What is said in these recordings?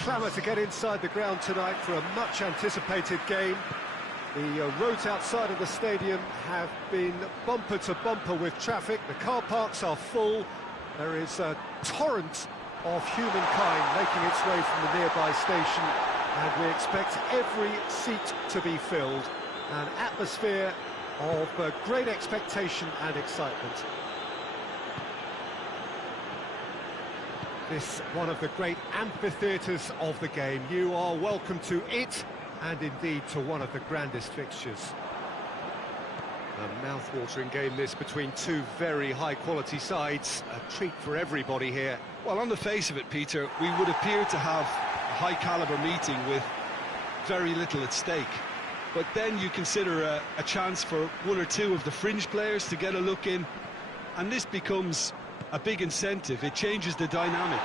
Clamour to get inside the ground tonight for a much-anticipated game. The roads outside of the stadium have been bumper to bumper with traffic. The car parks are full. There is a torrent of humankind making its way from the nearby station, and we expect every seat to be filled. An atmosphere of great expectation and excitement. This one of the great amphitheatres of the game. You are welcome to it, and indeed to one of the grandest fixtures. A mouth-watering game this between two very high-quality sides. A treat for everybody here. Well, on the face of it, Peter, we would appear to have a high-caliber meeting with very little at stake. But then you consider a chance for one or two of the fringe players to get a look in, and this becomes a big incentive. It changes the dynamic.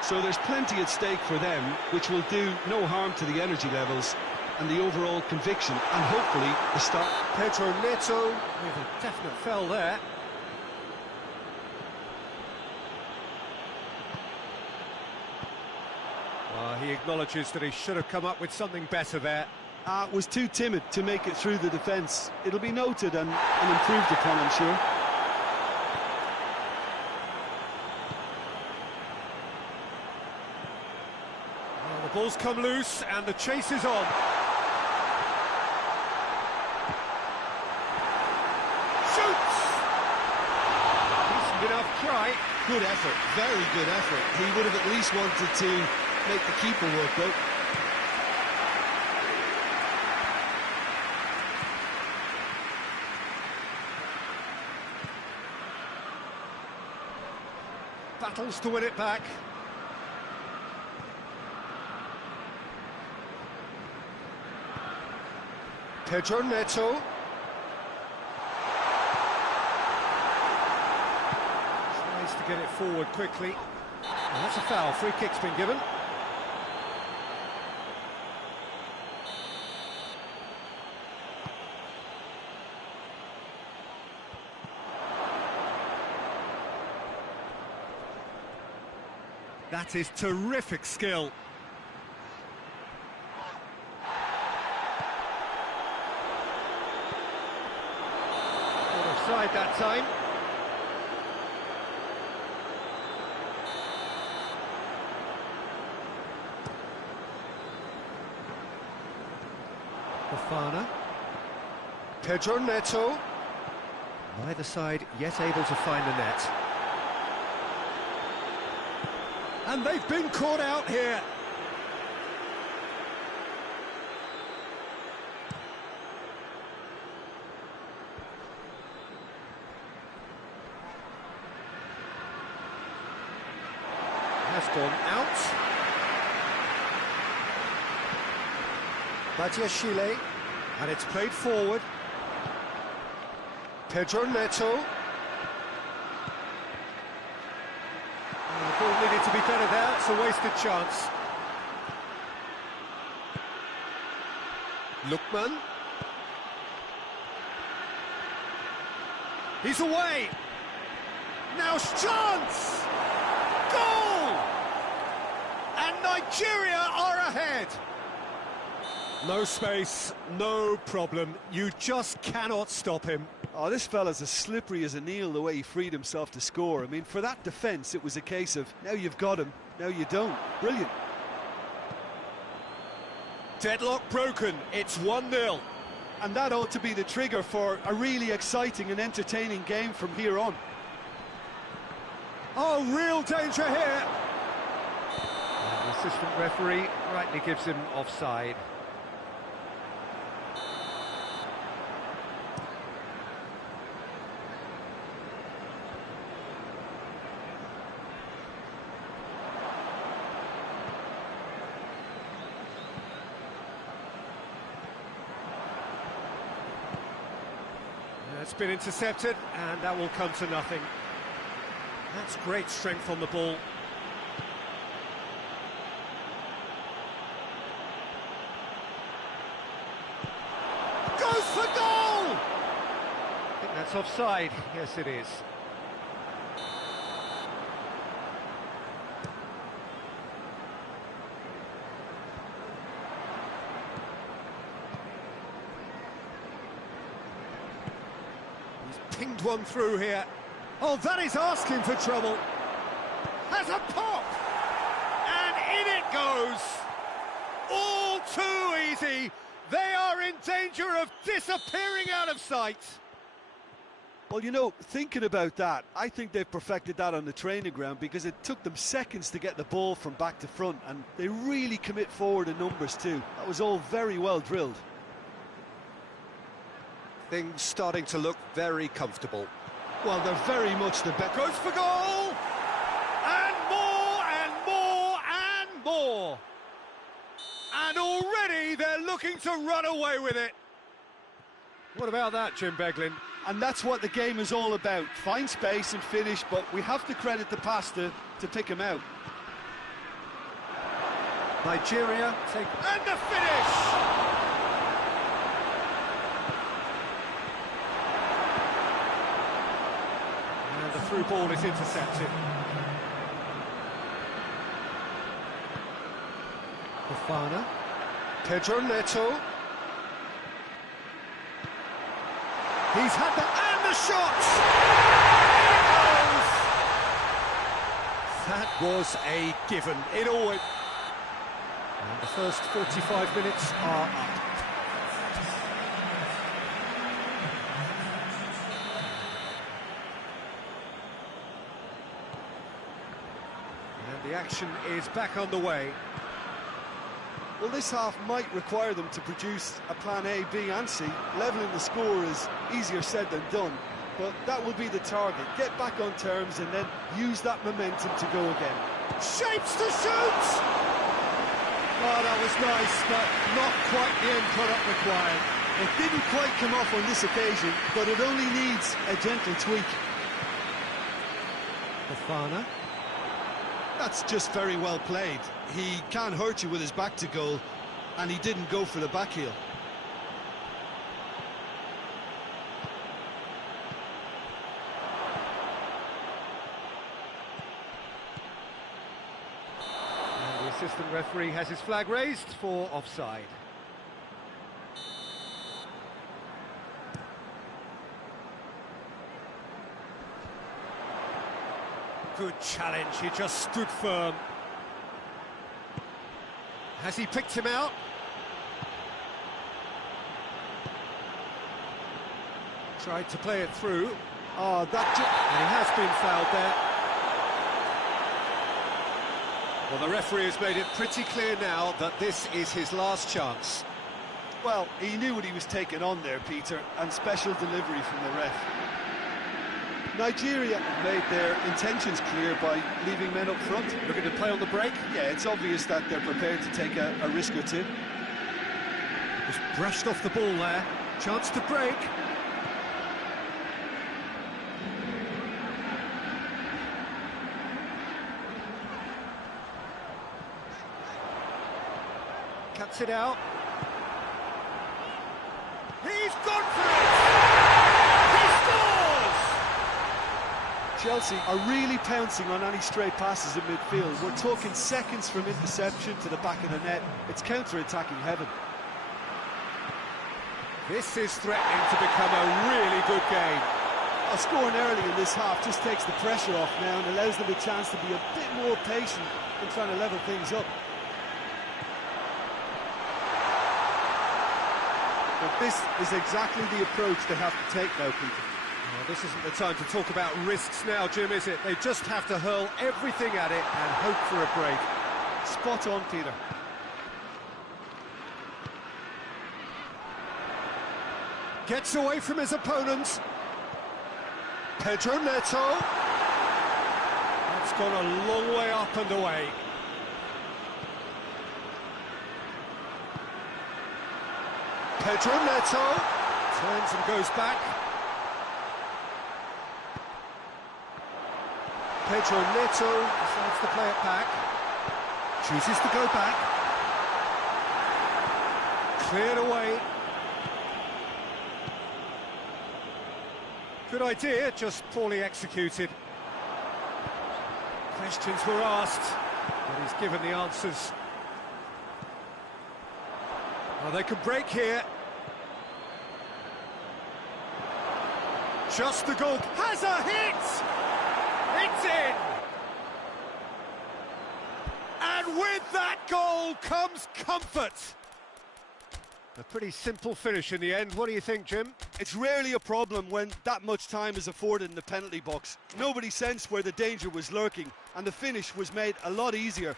So there's plenty at stake for them, which will do no harm to the energy levels and the overall conviction, and hopefully the start. Pedro Neto with a definite foul there. He acknowledges that he should have come up with something better there. Was too timid to make it through the defence. It'll be noted and improved upon, I'm sure. Well, the ball's come loose and the chase is on. Shoots! Decent enough try. Good effort, very good effort. He would have at least wanted to make the keeper work, though. Battles to win it back. Pedro Neto. Tries to get it forward quickly. And that's a foul. Free kick's been given. That is terrific skill. Not offside that time. Fofana. Pedro Neto. Neither side yet able to find the net. And they've been caught out here. Has gone out. Badiashile, and it's played forward. Pedro Neto. The ball needed to be better there, it's a wasted chance. Lookman. He's away! Now chance! Goal! And Nigeria are ahead! No space, no problem, you just cannot stop him. Oh, this fella's as slippery as an eel, the way he freed himself to score. I mean, for that defence, it was a case of, now you've got him, now you don't. Brilliant. Deadlock broken, it's 1-0. And that ought to be the trigger for a really exciting and entertaining game from here on. Oh, real danger here. And the assistant referee rightly gives him offside. It's been intercepted, and that will come to nothing. That's great strength on the ball. Goes for goal! I think that's offside. Yes, it is. pinged one through here. Oh, that is asking for trouble. Has a pop! And in it goes! All too easy. They are in danger of disappearing out of sight. Well, you know, thinking about that, I think they've perfected that on the training ground because it took them seconds to get the ball from back to front, and they really commit forward in numbers too. That was all very well drilled. Things starting to look very comfortable. Well, they're very much the best. Goes for goal! And more, and more, and more! And already they're looking to run away with it. What about that, Jim Beglin? And that's what the game is all about. Find space and finish, but we have to credit the pasta to pick him out. Nigeria take... And the finish! And the through ball is intercepted. Fofana. Pedro Neto. He's had the... and the shot! In it goes! That was a given. It always... And the first 45 minutes are up. And the action is back underway. Well, this half might require them to produce a plan A, B and C. Levelling the score is easier said than done, but that will be the target. Get back on terms and then use that momentum to go again. Shapes to shoot! Oh, that was nice, but not quite the end product required. It didn't quite come off on this occasion, but it only needs a gentle tweak. Fofana. That's just very well played. He can't hurt you with his back to goal, and he didn't go for the back heel. And the assistant referee has his flag raised for offside. Good challenge, he just stood firm. Has he picked him out? Tried to play it through. Oh, and he has been fouled there. Well, the referee has made it pretty clear now that this is his last chance. Well, he knew what he was taking on there, Peter, and special delivery from the ref. Nigeria made their intentions clear by leaving men up front. Looking to play on the break? Yeah, it's obvious that they're prepared to take a risk or two. Just brushed off the ball there. Chance to break. Cuts it out. He's gone for it! Chelsea are really pouncing on any stray passes in midfield. We're talking seconds from interception to the back of the net. It's counter-attacking heaven. This is threatening to become a really good game. Scoring early in this half just takes the pressure off now and allows them a chance to be a bit more patient in trying to level things up. But this is exactly the approach they have to take now, Peter. Well, this isn't the time to talk about risks now, Jim, is it? They just have to hurl everything at it and hope for a break. Spot on, Peter. Gets away from his opponents. Pedro Neto. That's gone a long way up and away. Pedro Neto turns and goes back. Pedro Neto decides to play it back. Chooses to go back. Cleared away. Good idea, just poorly executed. Questions were asked, but he's given the answers. Well, they can break here. Just the goal. Has a hit! It's in! And with that goal comes comfort. A pretty simple finish in the end. What do you think, Jim? It's rarely a problem when that much time is afforded in the penalty box. Nobody sensed where the danger was lurking, and the finish was made a lot easier.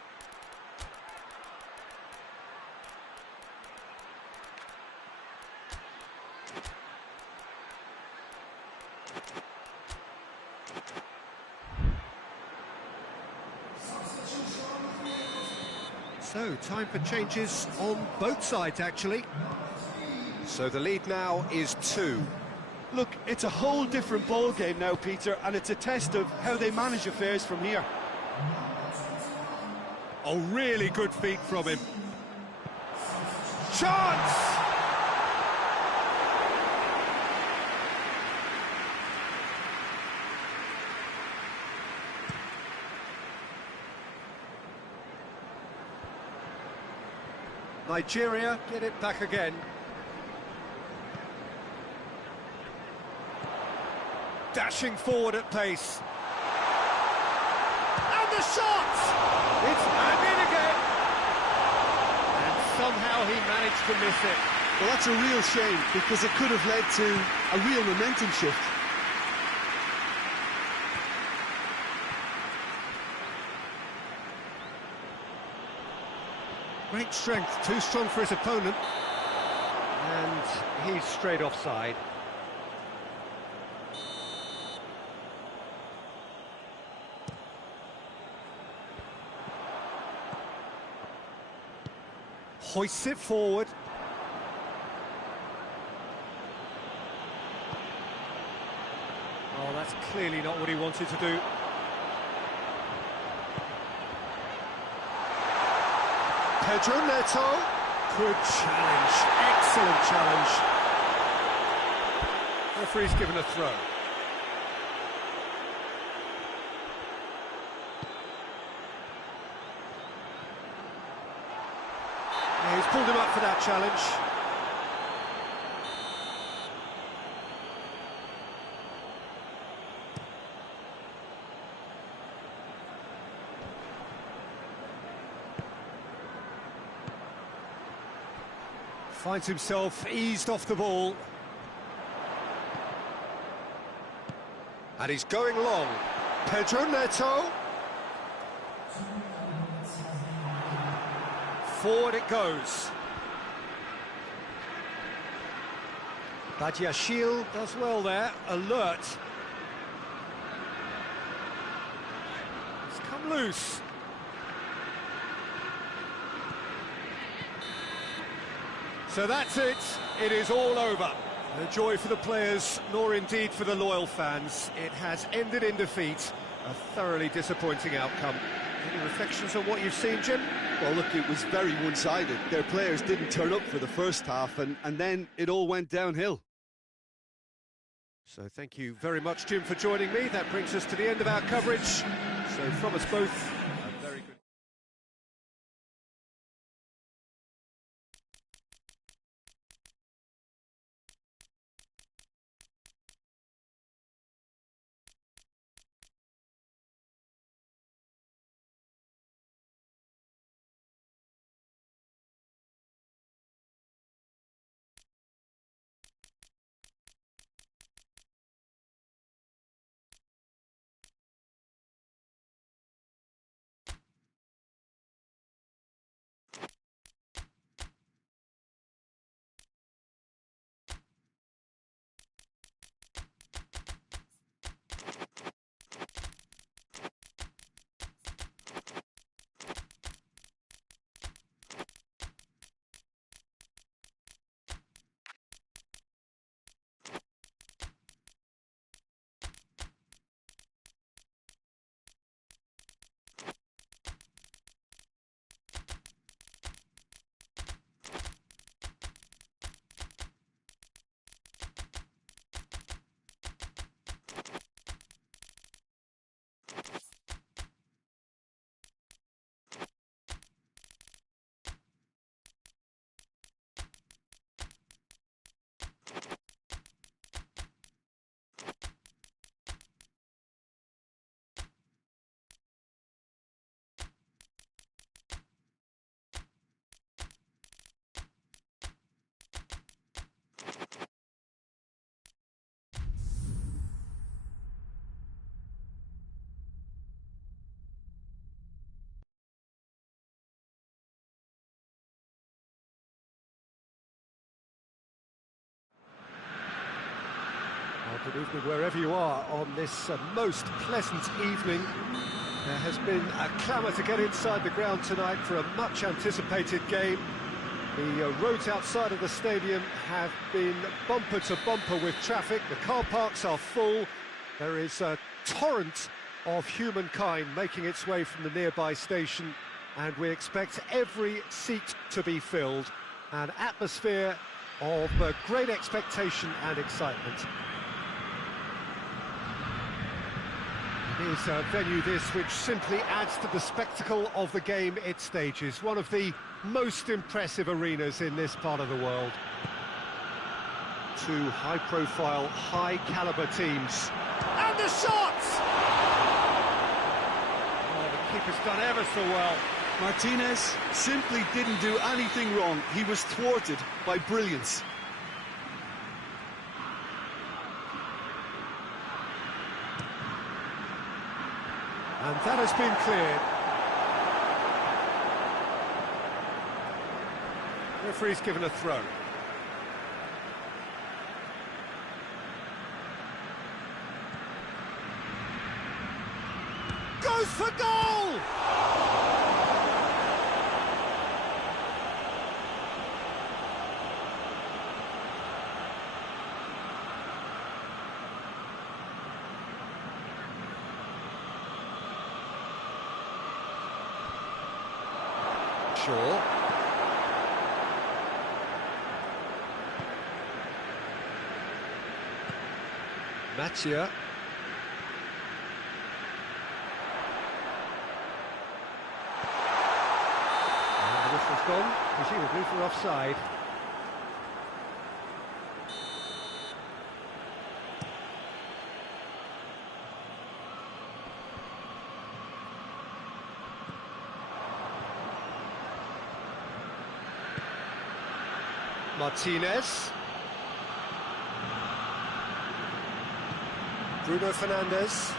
So, time for changes on both sides, actually. So the lead now is 2. Look, it's a whole different ball game now, Peter, and it's a test of how they manage affairs from here. Oh, really good feet from him. Chance! Nigeria get it back again. Dashing forward at pace. And the shot! It's in again. And somehow he managed to miss it. Well, that's a real shame, because it could have led to a real momentum shift. Great strength, too strong for his opponent. And he's straight offside. Hoists it forward. Oh, that's clearly not what he wanted to do. Pedro Neto. Good challenge. Excellent challenge. Referee's given a throw. Yeah, he's pulled him up for that challenge. Finds himself eased off the ball. And he's going long. Pedro Neto. Forward it goes. Badiashile does well there, alert. It's come loose. So that's it. It is all over. No joy for the players, nor indeed for the loyal fans. It has ended in defeat. A thoroughly disappointing outcome. Any reflections on what you've seen, Jim? Well, look, it was very one-sided. Their players didn't turn up for the first half, and then it all went downhill. So thank you very much, Jim, for joining me. That brings us to the end of our coverage. So from us both, Good evening wherever you are on this most pleasant evening. There has been a clamour to get inside the ground tonight for a much anticipated game. The roads outside of the stadium have been bumper to bumper with traffic. The car parks are full. There is a torrent of humankind making its way from the nearby station, and we expect every seat to be filled. An atmosphere of great expectation and excitement. It is a venue this which simply adds to the spectacle of the game it stages. One of the most impressive arenas in this part of the world. Two high-profile, high-caliber teams. And the shots! Oh, the keeper's done ever so well. Martinez simply didn't do anything wrong. He was thwarted by brilliance. And that has been cleared. Referee's given a throw. Goes for goal! Shaw. Matia. And the whistle's gone, presumably for offside. Martinez. Bruno Fernandes.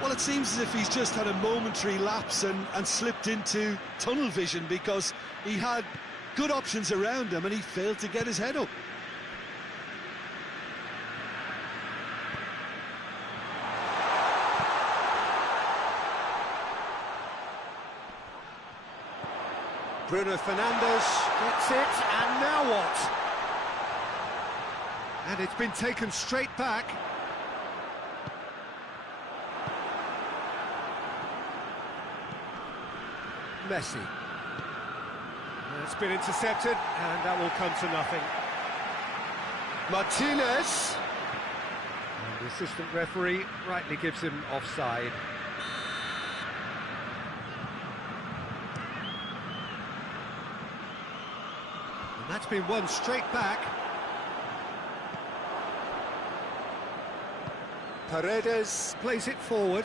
Well, it seems as if he's just had a momentary lapse and slipped into tunnel vision, because he had good options around him and he failed to get his head up. Bruno Fernandes gets it, and now what? And it's been taken straight back. Messi. It's been intercepted, and that will come to nothing. Martinez. And the assistant referee rightly gives him offside. And that's been won straight back. Paredes plays it forward.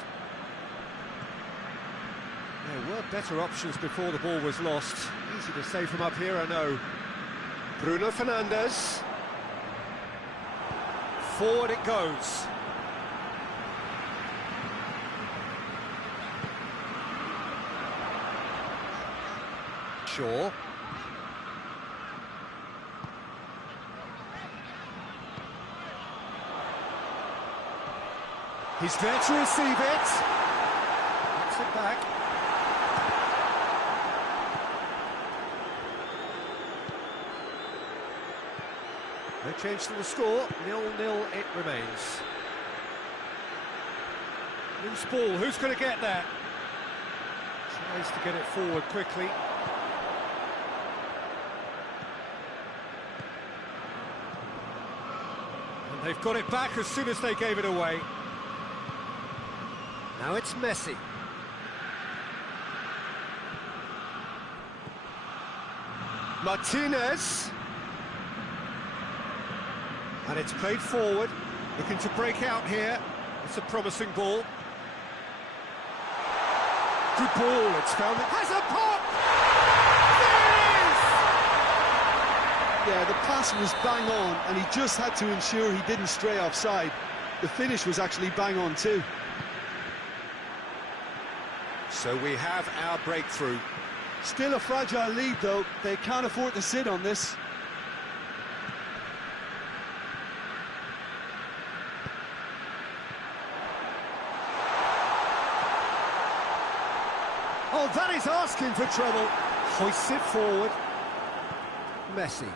There were better options before the ball was lost. Easy to say from up here, I know. Bruno Fernandes. Forward it goes. Shaw. He's there to receive it. Gets it back. No change to the score, 0-0 it remains. Loose ball, who's going to get that? Tries to get it forward quickly. And they've got it back as soon as they gave it away. Now it's Messi. Martinez. And it's played forward, looking to break out here. It's a promising ball. Good ball, it's found it. Has a pop! There it is! Yeah, the pass was bang on, and he just had to ensure he didn't stray offside. The finish was actually bang on too. So we have our breakthrough. Still a fragile lead though, they can't afford to sit on this. asking for trouble. Hoists it forward. Messi.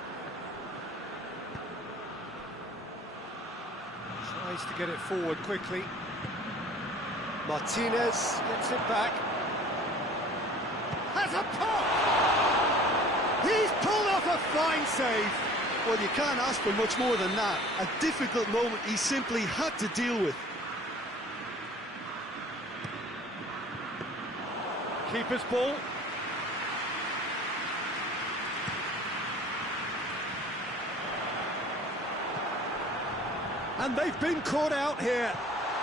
Tries to get it forward quickly. Martinez gets it back. Has a pop! He's pulled off a fine save. Well, you can't ask for much more than that. A difficult moment he simply had to deal with. Keeper's ball. And they've been caught out here.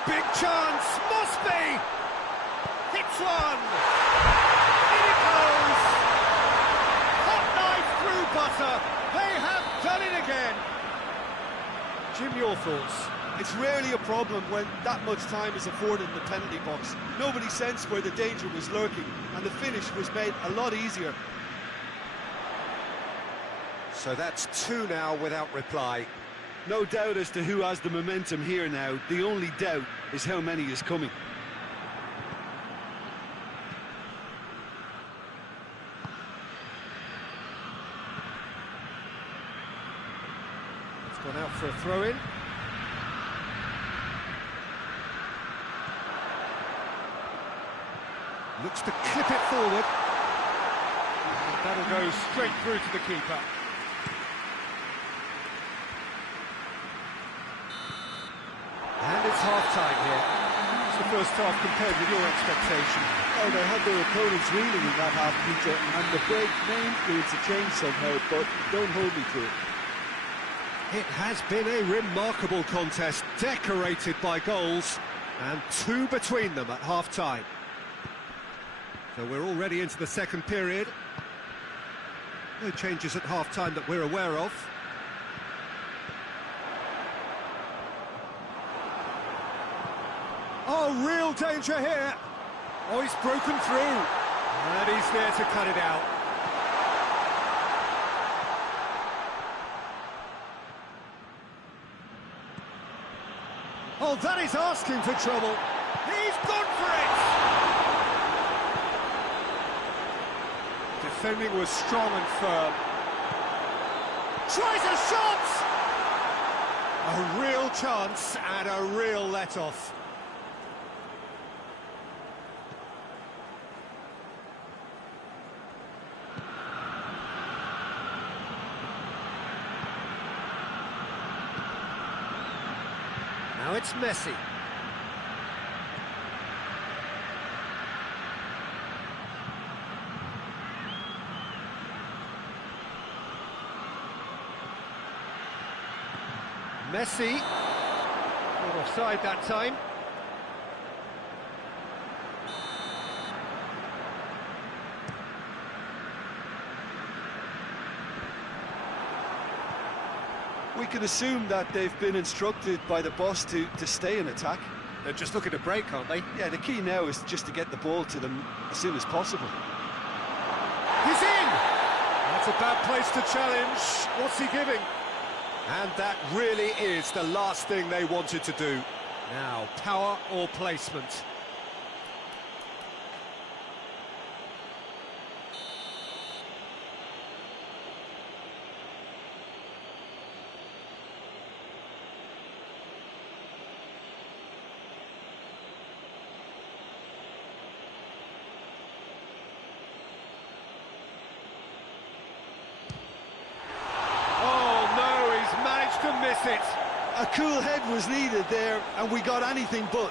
Big chance, must be! Hits one! In it goes! Hot knife through butter. They have done it again. Jim, your thoughts? It's rarely a problem when that much time is afforded in the penalty box. Nobody sensed where the danger was lurking, and the finish was made a lot easier. So that's two now without reply. No doubt as to who has the momentum here now. The only doubt is how many is coming. It's gone out for a throw-in. Looks to clip it forward. That'll go straight through to the keeper. And it's half-time here. It's the first half compared with your expectation. Oh, they had their opponents reeling in that half, Peter, and the break may influence a change somehow, but don't hold me to it. It has been a remarkable contest, decorated by goals, and two between them at half-time. So we're already into the second period. No changes at half-time that we're aware of. Oh, real danger here. Oh, he's broken through. And he's there to cut it out. Oh, that is asking for trouble. He's gone for it! Defending was strong and firm. Tries a shot! A real chance and a real let-off. Now it's Messi. Messi. Not offside that time. We can assume that they've been instructed by the boss to stay in attack. They're just looking to break, aren't they? Yeah, the key now is just to get the ball to them as soon as possible. He's in! That's a bad place to challenge. What's he giving? And that really is the last thing they wanted to do. Now, power or placement? To miss it. A cool head was needed there, and we got anything but.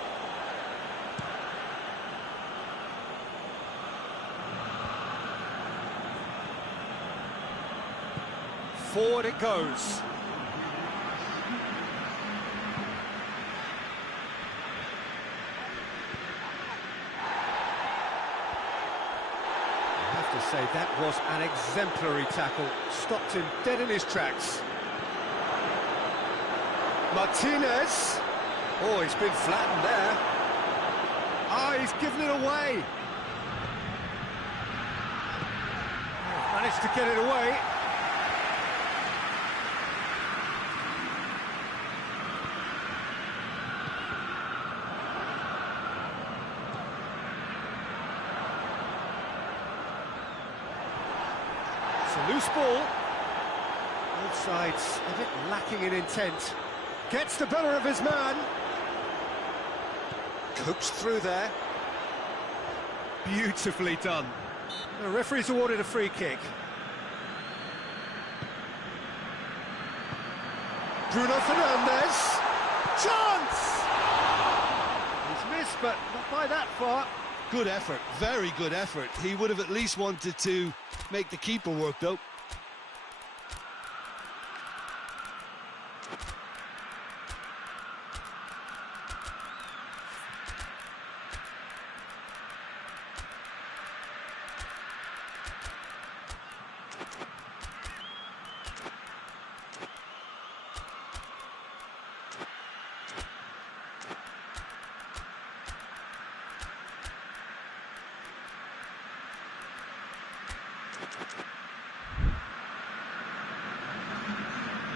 Forward it goes. I have to say, that was an exemplary tackle. Stopped him dead in his tracks. Martinez. Oh, he's been flattened there. Ah, he's given it away. Oh, managed to get it away. a loose ball. Both sides a bit lacking in intent. Gets the better of his man. Coaxed through there. Beautifully done. The referee's awarded a free kick. Bruno Fernandes. Chance! He's missed, but not by that far. Good effort, very good effort. He would have at least wanted to make the keeper work, though.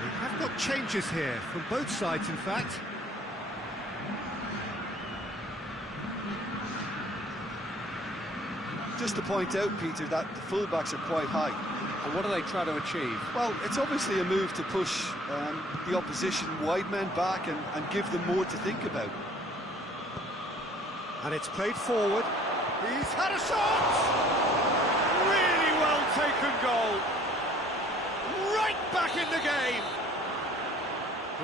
We have got changes here, from both sides in fact. Just to point out, Peter, that the fullbacks are quite high. And what do they try to achieve? Well, it's obviously a move to push the opposition wide men back and give them more to think about. And it's played forward. He's had a shot! Really well taken goal. Right back in the game.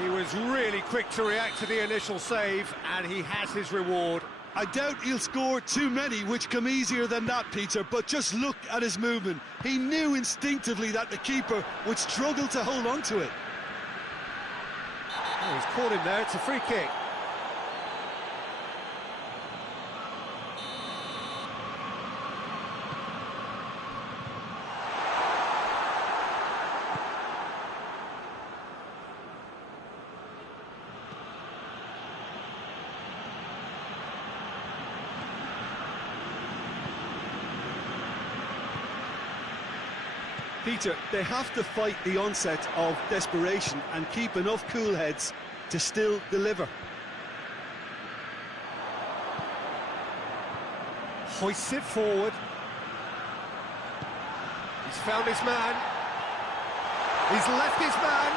He was really quick to react to the initial save, and he has his reward. I doubt he'll score too many, which come easier than that, Peter, but just look at his movement. He knew instinctively that the keeper would struggle to hold on to it. Oh, he's caught him there, it's a free kick. Peter, they have to fight the onset of desperation and keep enough cool heads to still deliver. Hoists it forward. He's found his man. He's left his man.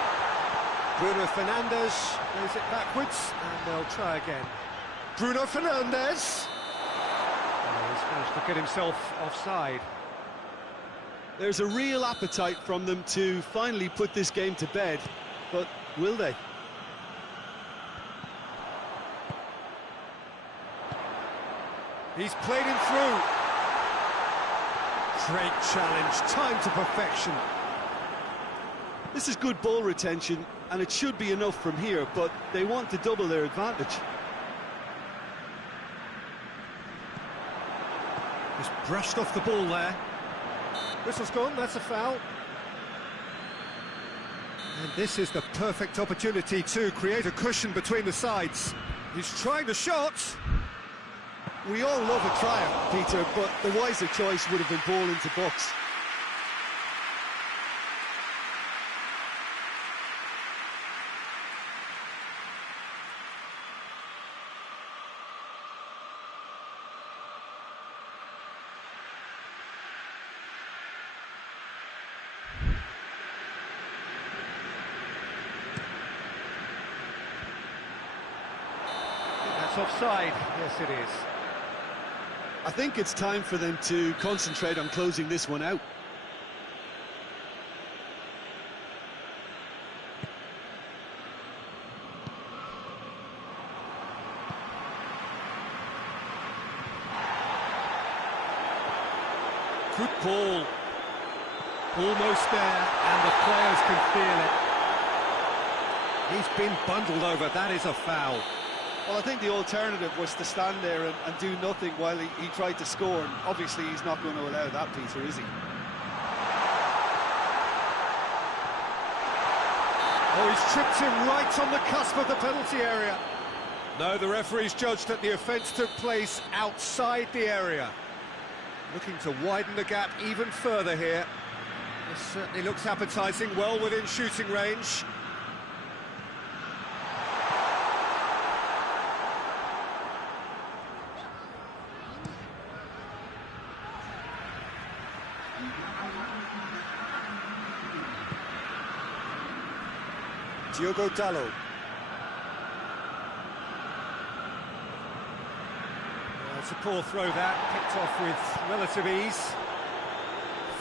Bruno Fernandes plays it backwards, and they'll try again. Bruno Fernandes. Oh, he's managed to get himself offside. There's a real appetite from them to finally put this game to bed, but will they? He's played him through. Great challenge, time to perfection. This is good ball retention, and it should be enough from here, but they want to double their advantage. Just brushed off the ball there. Whistle's gone, that's a foul. And this is the perfect opportunity to create a cushion between the sides. He's trying the shot. We all love a triumph, Peter, but the wiser choice would have been ball into box. That's offside. Yes, it is. I think it's time for them to concentrate on closing this one out. Good ball. Almost there, and the players can feel it. He's been bundled over, that is a foul. Well, I think the alternative was to stand there and do nothing while he tried to score, and obviously he's not going to allow that, Peter, is he? Oh, he's tripped him right on the cusp of the penalty area. No, the referee's judged that the offence took place outside the area. Looking to widen the gap even further here. This certainly looks appetising, well within shooting range. Diogo Dalot. It's a poor throw that, picked off with relative ease.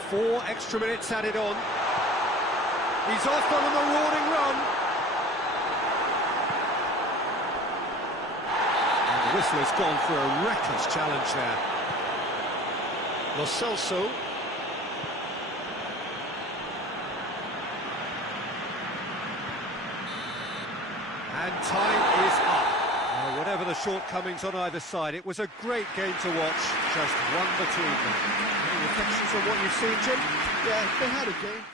4 extra minutes added on. He's off on a marauding run. And the whistle has gone for a reckless challenge there. Lo Celso. And time is up. Whatever the shortcomings on either side, it was a great game to watch, just one between them. Any reflections on what you've seen, Jim? Yeah, they had a game.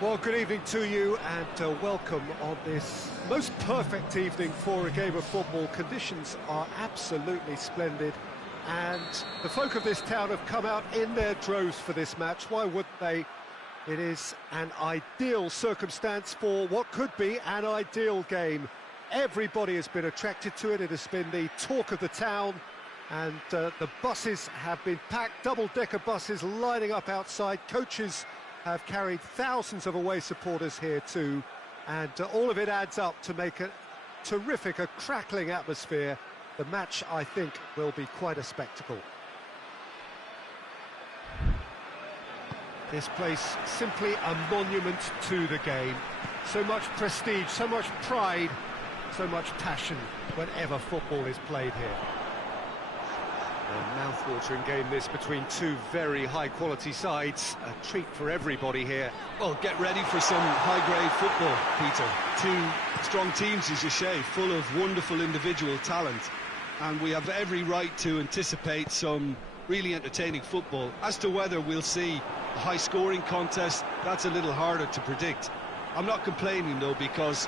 Well, good evening to you and welcome on this most perfect evening for a game of football. Conditions are absolutely splendid and the folk of this town have come out in their droves for this match. Why wouldn't they? It is an ideal circumstance for what could be an ideal game. Everybody has been attracted to it. It has been the talk of the town and the buses have been packed, double-decker buses lining up outside. Coaches have carried thousands of away supporters here too, and all of it adds up to make a terrific, a crackling atmosphere. The match, I think, will be quite a spectacle. This place, simply a monument to the game. So much prestige, so much pride, so much passion whenever football is played here. A mouth-watering game this between two very high-quality sides. A treat for everybody here. Well, get ready for some high-grade football, Peter. Two strong teams, as you say, full of wonderful individual talent. And we have every right to anticipate some really entertaining football. As to whether we'll see a high-scoring contest, that's a little harder to predict. I'm not complaining, though, because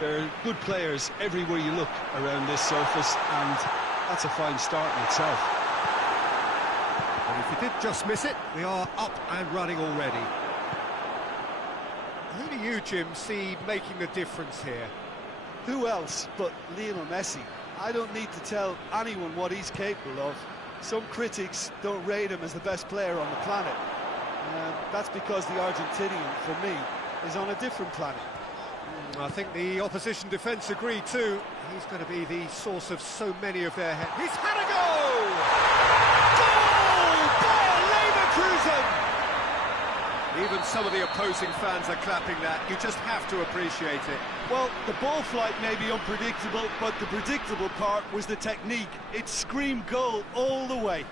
there are good players everywhere you look around this surface, and that's a fine start in itself. And if you did just miss it, we are up and running already. Who do you, Jim, see making the difference here? Who else but Lionel Messi? I don't need to tell anyone what he's capable of. Some critics don't rate him as the best player on the planet. That's because the Argentinian, for me, is on a different planet. I think the opposition defence agree too. He's going to be the source of so many of their heads. He's had a goal! Goal! Bayer Leverkusen! Even some of the opposing fans are clapping that. You just have to appreciate it. Well, the ball flight may be unpredictable, but the predictable part was the technique. It screamed goal all the way.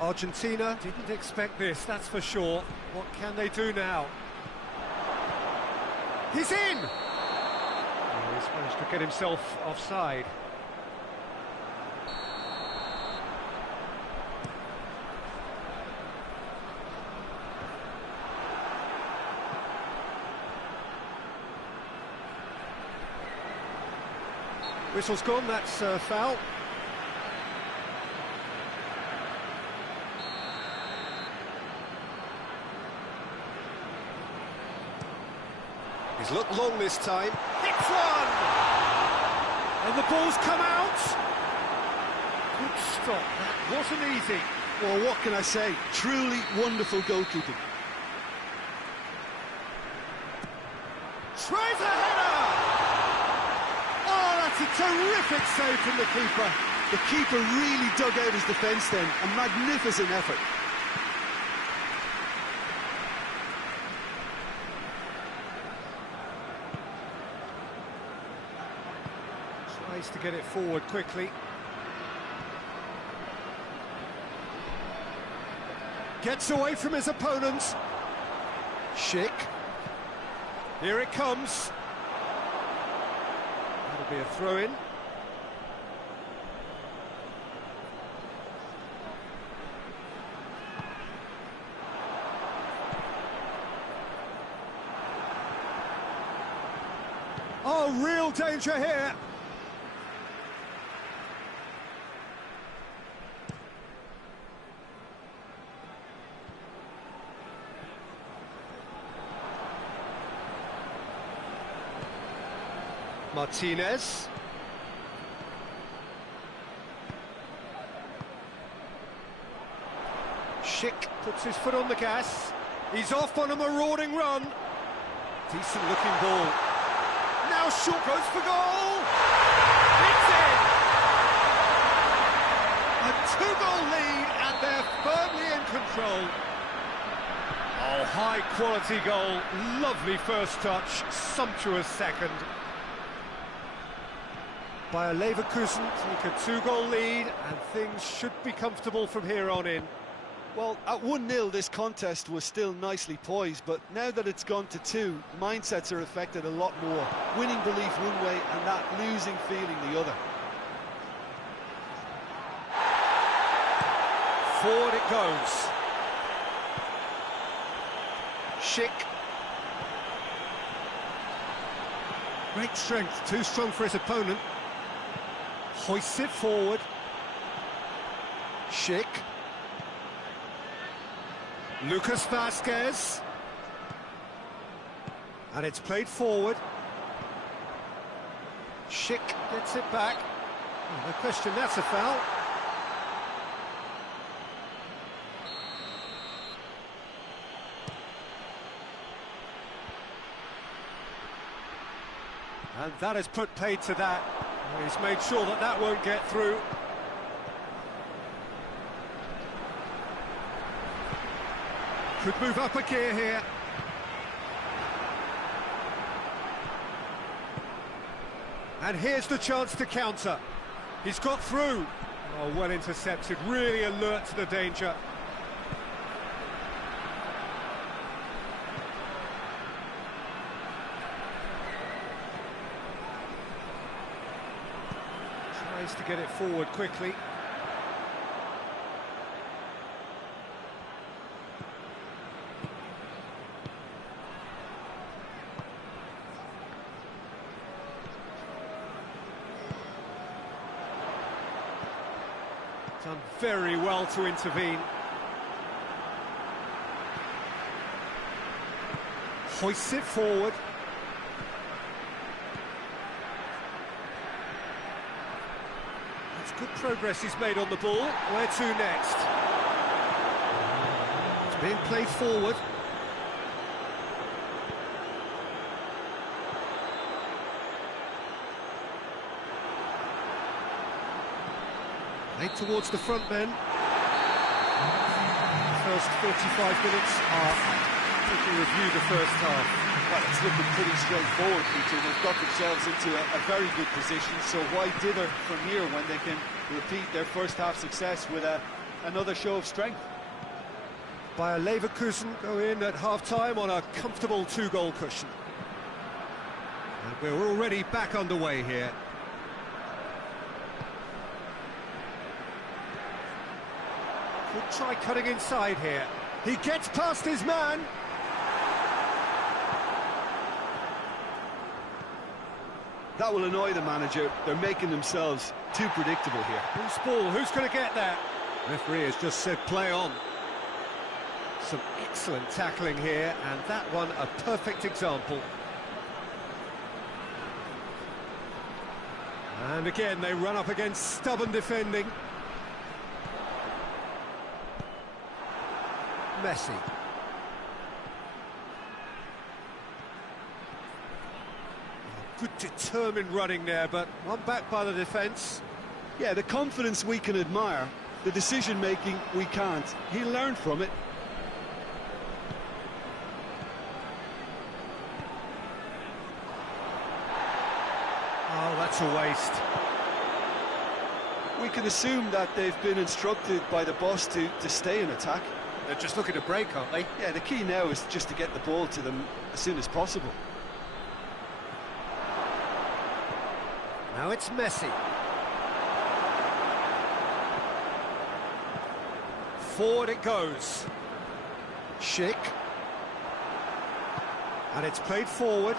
Argentina didn't expect this, that's for sure. What can they do now? He's in! Oh, he's managed to get himself offside. Whistle's gone, that's foul. He's looked long this time. Hits one! And the ball's come out. Good stop, that wasn't easy. Well, what can I say? Truly wonderful goalkeeping. Tries a header! Oh, that's a terrific save from the keeper. The keeper really dug out his defence then. A magnificent effort. Tries to get it forward quickly. Gets away from his opponents. Schick. Here it comes. That'll be a throw-in. Oh, real danger here. Martinez. Schick puts his foot on the gas. He's off on a marauding run. Decent looking ball. Now short goes for goal. It's in. A 2-goal lead and they're firmly in control. Oh, high quality goal. Lovely first touch. Sumptuous second. Bayer Leverkusen take a 2-goal lead and things should be comfortable from here on in. Well, at 1-0 this contest was still nicely poised, but now that it's gone to 2, mindsets are affected a lot more. Winning belief one way and that losing feeling the other. Forward it goes. Schick. Great strength, too strong for his opponent. Hoists it forward. Schick. Lucas Vázquez. And it's played forward. Schick gets it back. Oh, no question, that's a foul. And that has put paid to that. He's made sure that that won't get through. Could move up a gear here. And here's the chance to counter. He's got through. Oh, well intercepted, really alert to the danger. Tries to get it forward quickly. Done very well to intervene. Hoists it forward. That's good progress he's made on the ball. Where to next? It's being played forward. Played towards the front men. first 45 minutes are taking a review the first half. Well, it's looking pretty straightforward, Peter. They've got themselves into a very good position, so why dither from here when they can repeat their first half success with another show of strength? Bayer Leverkusen go in at half-time on a comfortable 2-goal cushion. And we're already back underway here. Could try cutting inside here. He gets past his man. That will annoy the manager. They're making themselves too predictable here. Loose ball, who's going to get that? Referee has just said play on. Some excellent tackling here, and that one a perfect example. And again, they run up against stubborn defending. Messi. Good determined running there, but one back by the defence. Yeah, the confidence we can admire, the decision-making we can't. He learned from it. Oh, that's a waste. We can assume that they've been instructed by the boss to stay in attack. They're just looking to break, aren't they? Yeah, the key now is just to get the ball to them as soon as possible. Now it's Messi. Forward it goes. Schick. And it's played forward.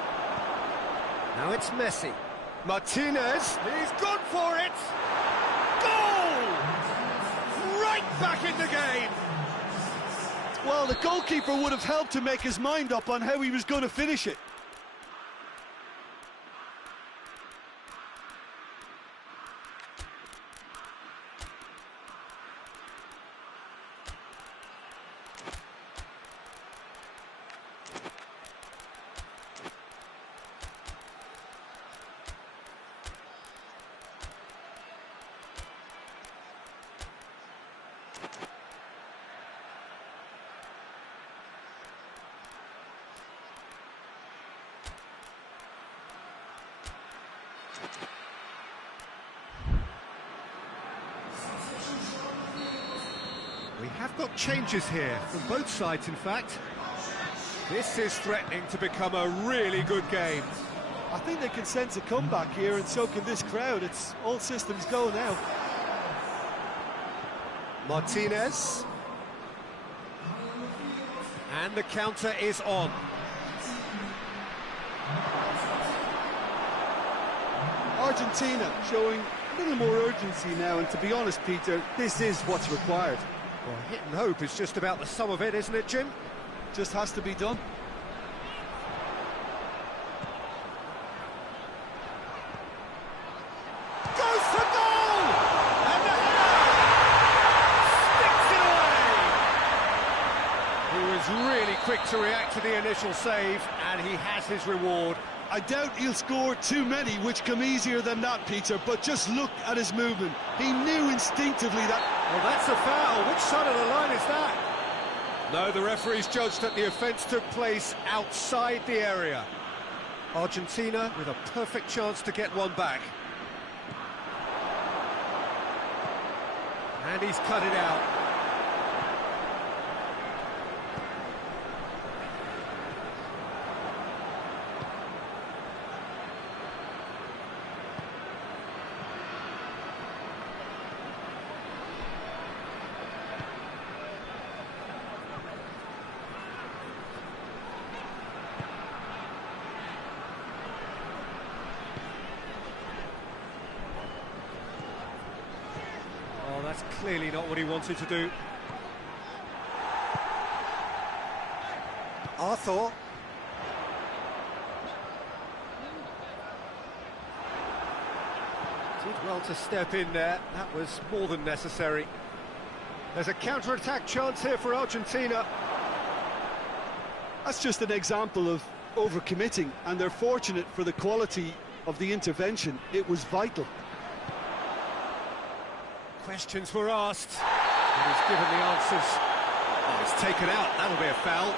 Now it's Messi. Martinez. He's gone for it. Goal! Right back in the game. Well, the goalkeeper would have helped to make his mind up on how he was going to finish it. We have got changes here, from both sides in fact. This is threatening to become a really good game. I think they can sense a comeback here, and so can this crowd. It's all systems go now. Martinez. And the counter is on. Argentina showing a little more urgency now, and to be honest, Peter, this is what's required. Well, hit and hope is just about the sum of it, isn't it, Jim? Just has to be done. Goes for goal! And the header sticks it away! He was really quick to react to the initial save, and he has his reward. I doubt he'll score too many, which come easier than that, Peter, but just look at his movement. He knew instinctively that... Well, that's a foul. Which side of the line is that? No, the referee's judged that the offence took place outside the area. Argentina with a perfect chance to get one back. And he's cut it out. Oh, that's clearly not what he wanted to do. Arthur. Did well to step in there. That was more than necessary. There's a counter-attack chance here for Argentina. That's just an example of overcommitting, and they're fortunate for the quality of the intervention. It was vital. Questions were asked, and he's given the answers. Oh, it's taken out. That'll be a foul.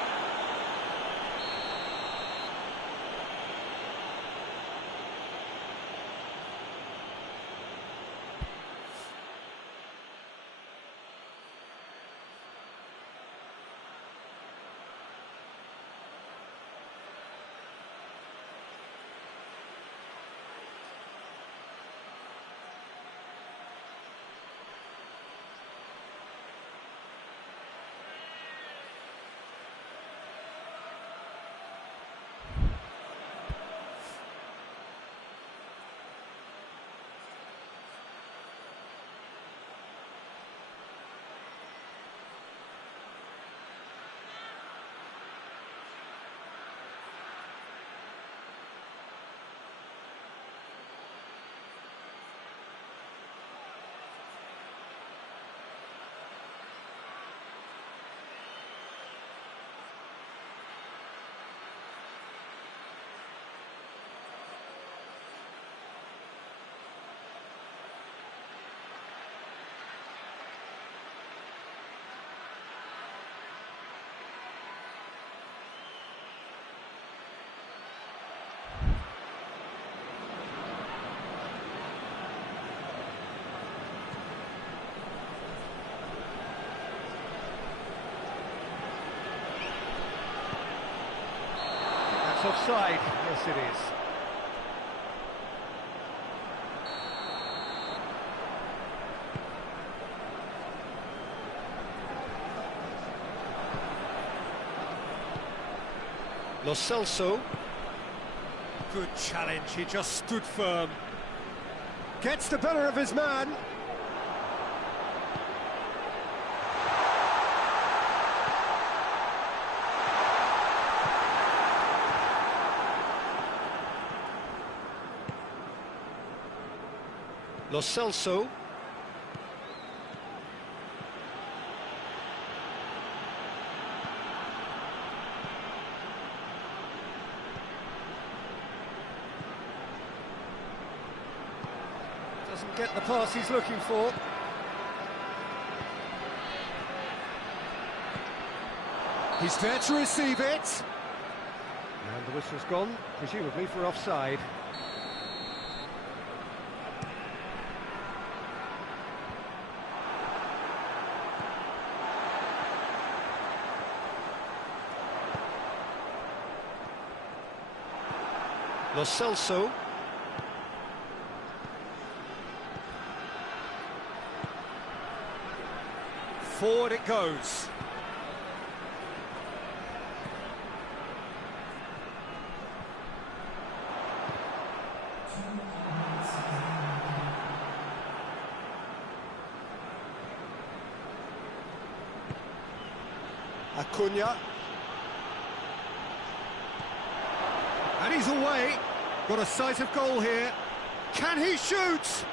That's offside. Yes, it is. Lo Celso. Good challenge, he just stood firm. Gets the better of his man. Lo Celso. Doesn't get the pass he's looking for. He's there to receive it. And the whistle's gone, presumably for offside. Lo Celso. Forward it goes. Acuna. And he's away. Got a sight of goal here. Can he shoot?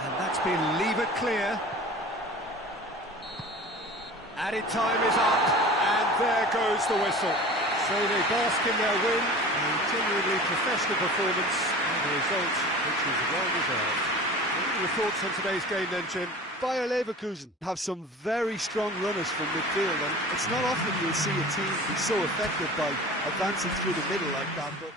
And that's been levered clear. Added time is up, and there goes the whistle. So they bask in their win, a genuinely professional performance, and the result, which is well-deserved. What are your thoughts on today's game then, Jim? Bayer Leverkusen have some very strong runners from midfield, and it's not often you'll see a team be so effective by advancing through the middle like that. But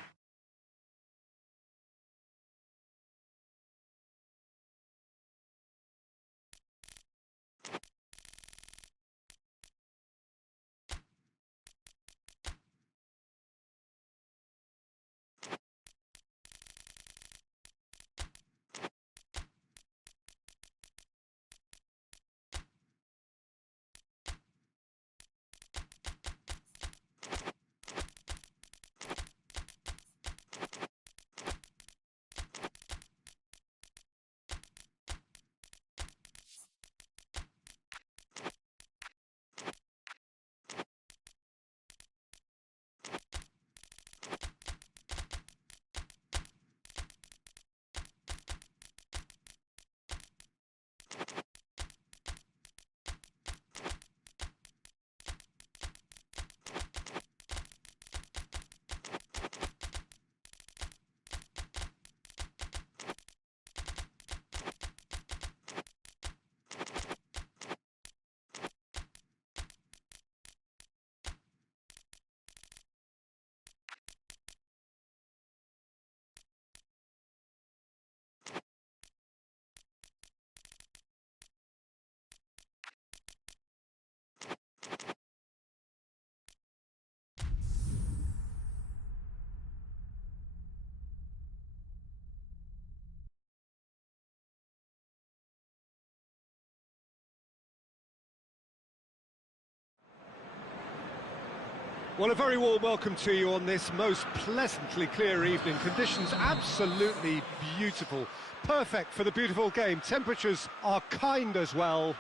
Well, a very warm welcome to you on this most pleasantly clear evening. Conditions absolutely beautiful. Perfect for the beautiful game. Temperatures are kind as well.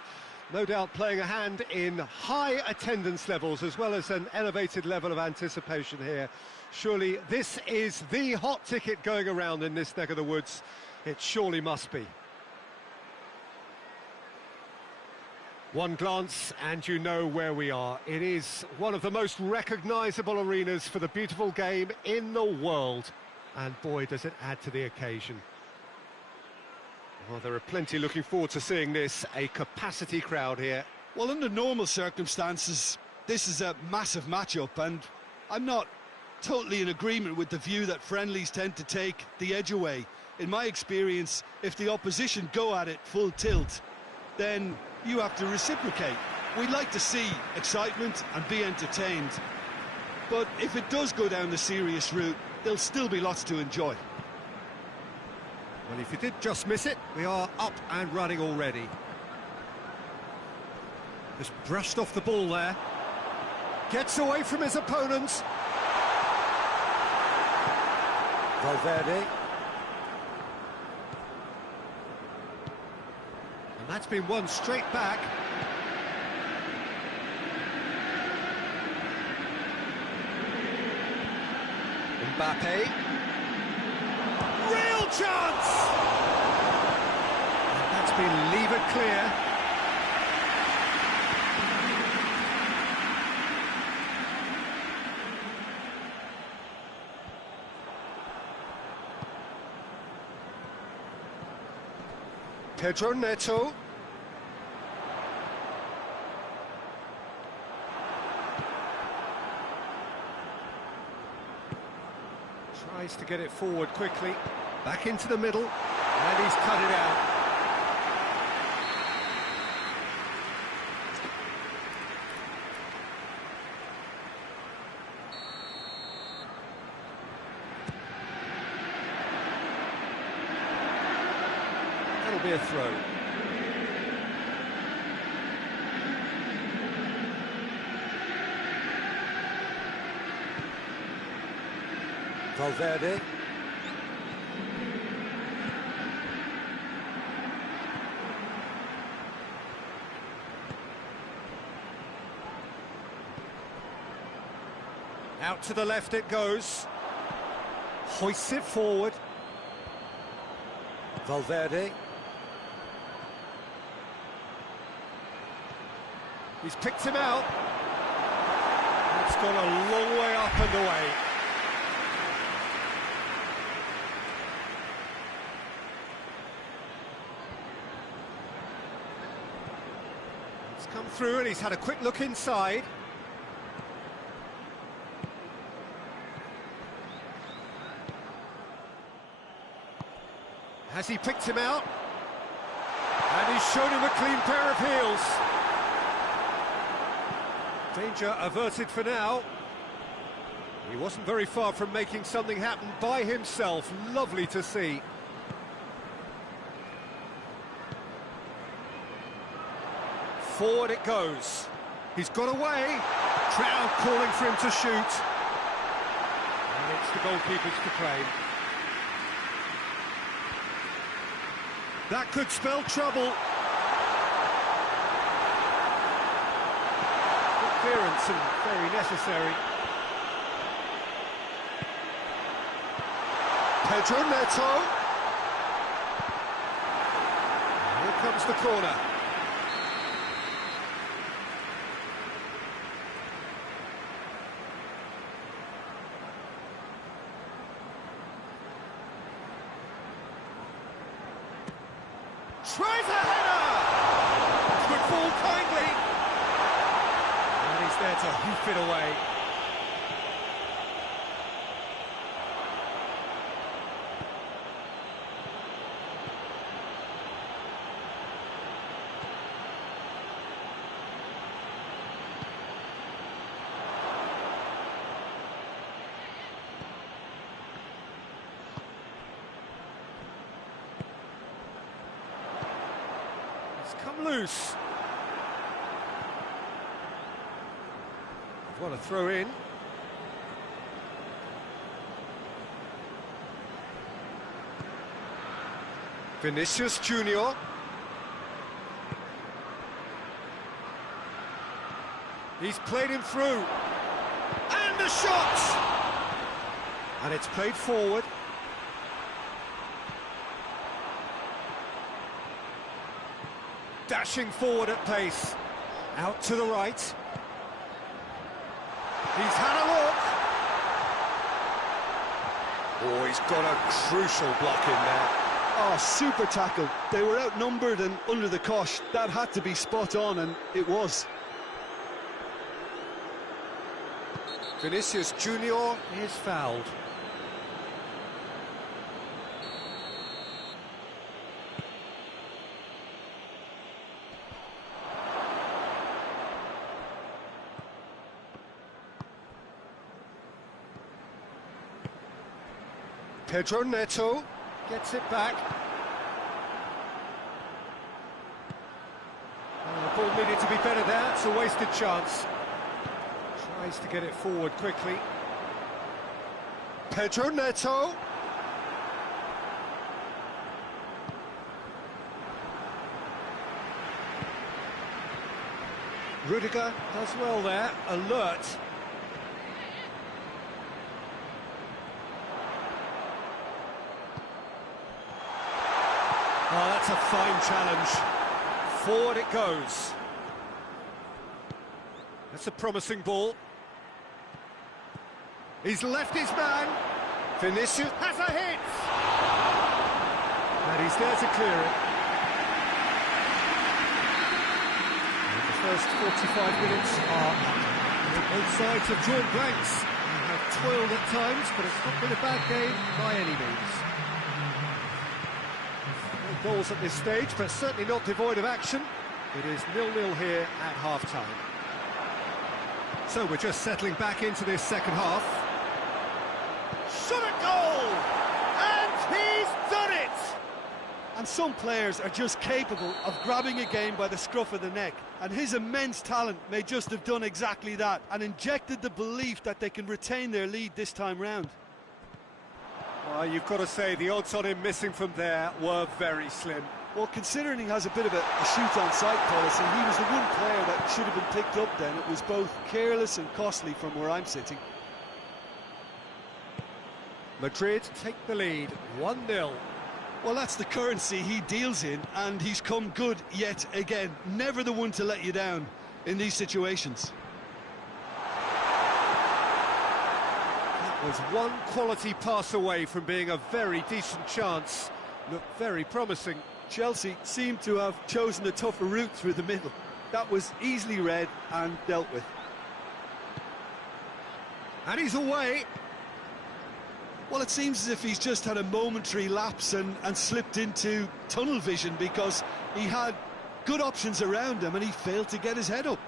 No doubt playing a hand in high attendance levels as well as an elevated level of anticipation here. Surely this is the hot ticket going around in this neck of the woods. It surely must be. One glance and you know where we are. It is one of the most recognisable arenas for the beautiful game in the world. And boy, does it add to the occasion. Well, there are plenty looking forward to seeing this, a capacity crowd here. Well, under normal circumstances, this is a massive matchup, and I'm not totally in agreement with the view that friendlies tend to take the edge away. In my experience, if the opposition go at it full tilt, then you have to reciprocate. We'd like to see excitement and be entertained, but if it does go down the serious route, there'll still be lots to enjoy. Well, if you did just miss it, we are up and running already. Just brushed off the ball there. Gets away from his opponents. Valverde. And that's been won straight back. Mbappe. Real chance! And that's been levered clear. Pedro Neto. Tries to get it forward quickly. Back into the middle. And he's cut it out. That'll be a throw. Valverde. Out to the left it goes. Hoists it forward. Valverde. He's picked him out. It's gone a long way up and away. It's come through and he's had a quick look inside. Has he picked him out? And he's shown him a clean pair of heels. Danger averted for now. He wasn't very far from making something happen by himself. Lovely to see. Forward it goes. He's got away. Crowd calling for him to shoot. And it's the goalkeepers to claim. That could spell trouble. Good clearance and very necessary. Pedro Neto. Here comes the corner. Tries a header! Good ball kindly. And he's there to hoof it away. Come loose. What a throw in. Vinicius Junior. He's played him through. And the shot! And it's played forward. Dashing forward at pace. Out to the right. He's had a look. Oh, he's got a crucial block in there. Oh, super tackle. They were outnumbered and under the cosh. That had to be spot on, and it was. Vinicius Junior is fouled. Pedro Neto gets it back. Oh, the ball needed to be better there, it's a wasted chance. Tries to get it forward quickly. Pedro Neto. Rudiger does well there, alert. Oh, that's a fine challenge. Forward it goes. That's a promising ball. He's left his man. Vinicius has a hit. And he's there to clear it. And the first 45 minutes are up. Both sides have drawn blanks and have toiled at times, but it's not been a bad game by any means. No goals at this stage, but certainly not devoid of action. It is 0-0 here at half-time. So we're just settling back into this second half. Shot a goal! And he's done it! And some players are just capable of grabbing a game by the scruff of the neck. And his immense talent may just have done exactly that and injected the belief that they can retain their lead this time round. Well, you've got to say the odds on him missing from there were very slim. Well, considering he has a bit of a shoot-on-sight policy, he was the one player that should have been picked up then. It was both careless and costly from where I'm sitting. Madrid take the lead, 1-0. Well, that's the currency he deals in, and he's come good yet again. Never the one to let you down in these situations. That was one quality pass away from being a very decent chance. Looked very promising. Chelsea seemed to have chosen a tougher route through the middle. That was easily read and dealt with. And he's away. Well, it seems as if he's just had a momentary lapse and slipped into tunnel vision, because he had good options around him and he failed to get his head up.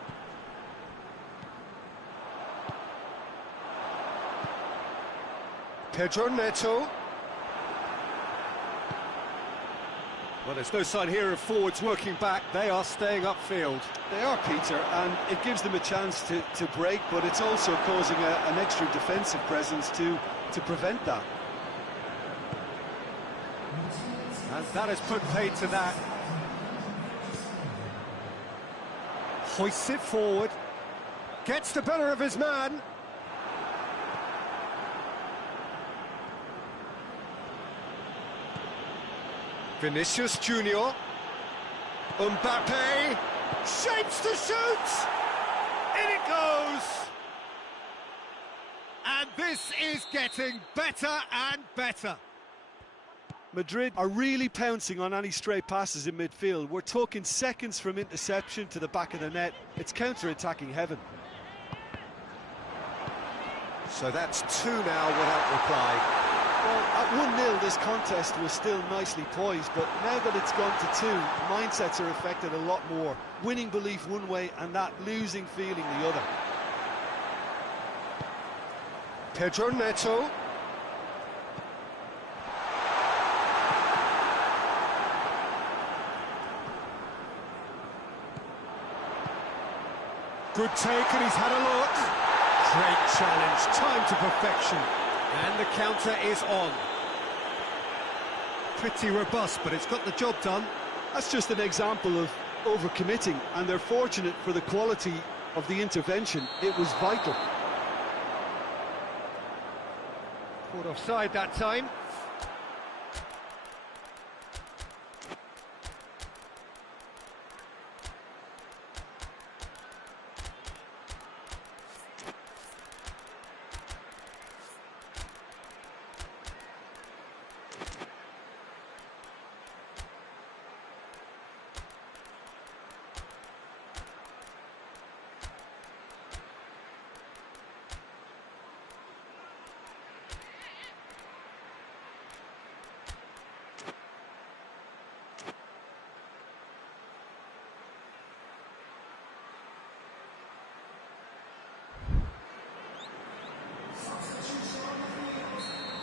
Pedro Neto. Well, there's no sign here of forwards working back. They are staying upfield. They are, Peter, and it gives them a chance to break, but it's also causing an extra defensive presence to prevent that. And that has put paid to that. Hoists it forward. Gets the better of his man. Vinicius Junior. Mbappe shapes to shoot. In it goes. And this is getting better and better. Madrid are really pouncing on any stray passes in midfield. We're talking seconds from interception to the back of the net. It's counter-attacking heaven. So that's 2 now without reply. Well, at 1-0 this contest was still nicely poised, but now that it's gone to 2, mindsets are affected a lot more. Winning belief one way and that losing feeling the other. Pedro Neto. Good take, and he's had a look. Great challenge, time to perfection. And the counter is on. Pretty robust, but it's got the job done. That's just an example of overcommitting, and they're fortunate for the quality of the intervention. It was vital. Caught offside that time.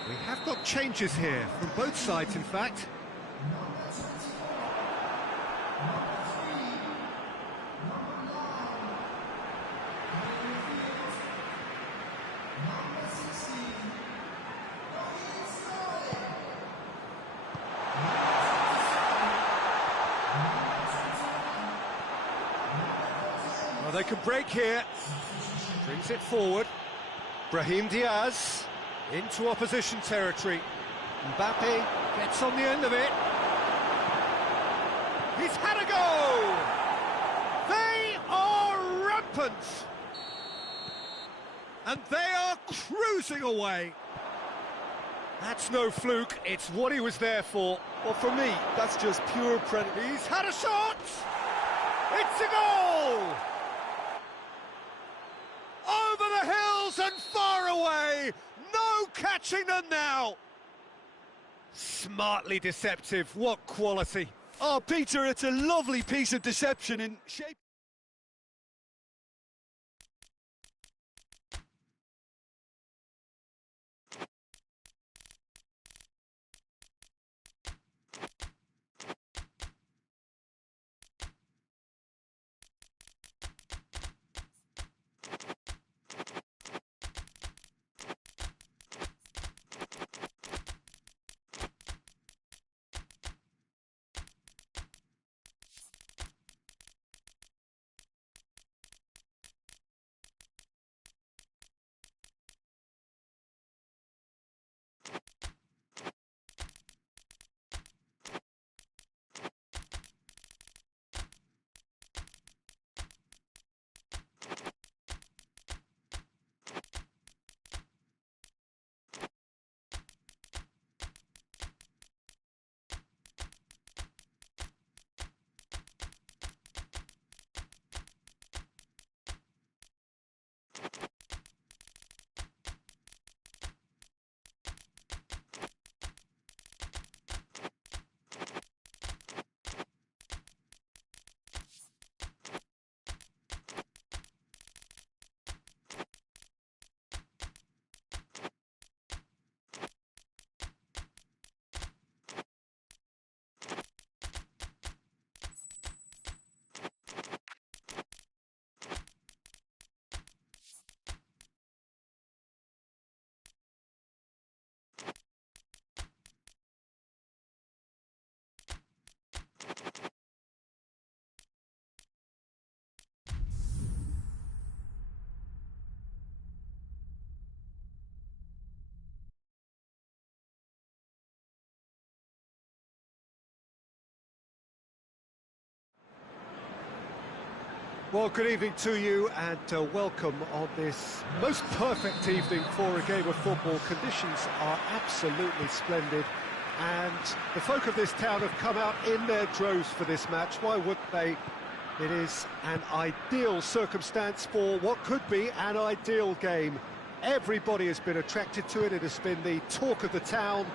We have got changes here, from both sides in fact. Well, they could break here. Brings it forward. Brahim Diaz into opposition territory. Mbappe gets on the end of it. He's had a go! They are rampant! And they are cruising away. That's no fluke, it's what he was there for. Well, for me, that's just pure He's had a shot! It's a goal! Over the hills and far away! No catching them now! Smartly deceptive, what quality. Oh, Peter, it's a lovely piece of deception in shape. Well, good evening to you and welcome on this most perfect evening for a game of football. Conditions are absolutely splendid and the folk of this town have come out in their droves for this match. Why wouldn't they? It is an ideal circumstance for what could be an ideal game. Everybody has been attracted to it. It has been the talk of the town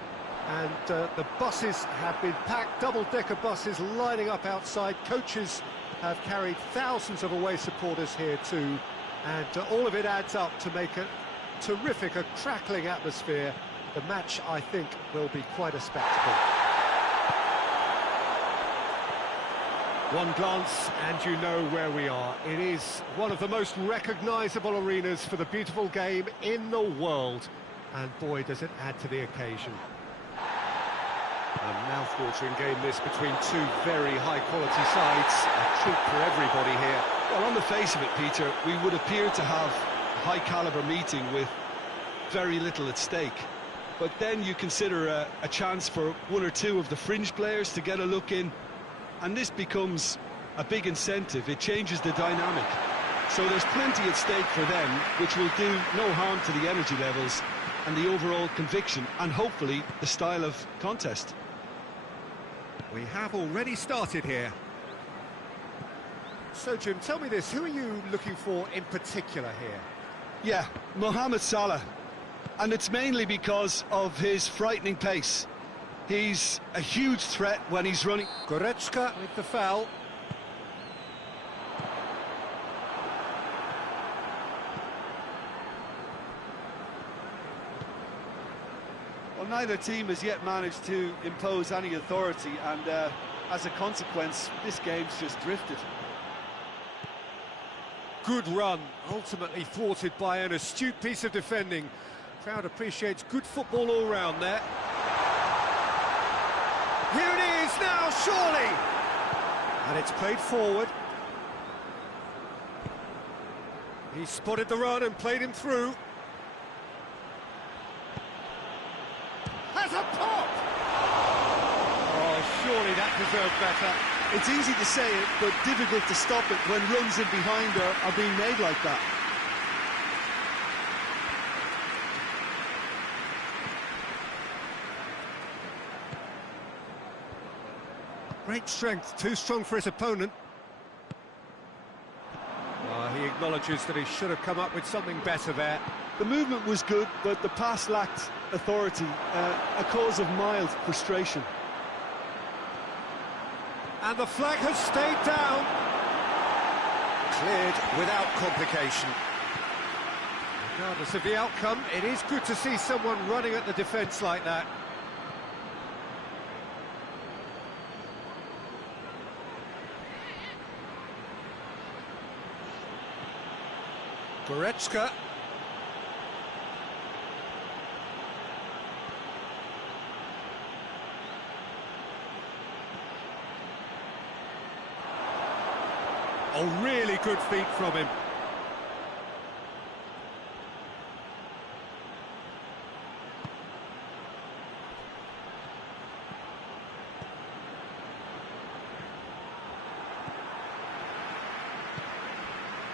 and the buses have been packed, double-decker buses lining up outside. Coaches have carried thousands of away supporters here too, and all of it adds up to make a terrific, a crackling atmosphere. The match, I think, will be quite a spectacle. One glance and you know where we are. It is one of the most recognisable arenas for the beautiful game in the world, and boy does it add to the occasion. A mouth-watering game this between two very high-quality sides. A treat for everybody here. Well, on the face of it, Peter, we would appear to have a high-caliber meeting with very little at stake. But then you consider a chance for one or two of the fringe players to get a look in, and this becomes a big incentive. It changes the dynamic. So there's plenty at stake for them, which will do no harm to the energy levels and the overall conviction, and hopefully the style of contest. We have already started here. So, Jim, tell me this, who are you looking for in particular here? Yeah, Mohamed Salah. And it's mainly because of his frightening pace. He's a huge threat when he's running. Goretzka with the foul. Well, neither team has yet managed to impose any authority, and as a consequence, this game's just drifted. Good run, ultimately thwarted by an astute piece of defending. Crowd appreciates good football all round there. Here it is now, surely! And it's played forward. He spotted the run and played him through. Has a pop! Oh, surely that deserved better. It's easy to say it, but difficult to stop it when runs in behind are being made like that. Great strength, too strong for his opponent. He acknowledges that he should have come up with something better there. The movement was good, but the pass lacked authority, a cause of mild frustration. And the flag has stayed down. Cleared without complication. Regardless of the outcome, it is good to see someone running at the defence like that. Goretzka. Oh, really good feet from him.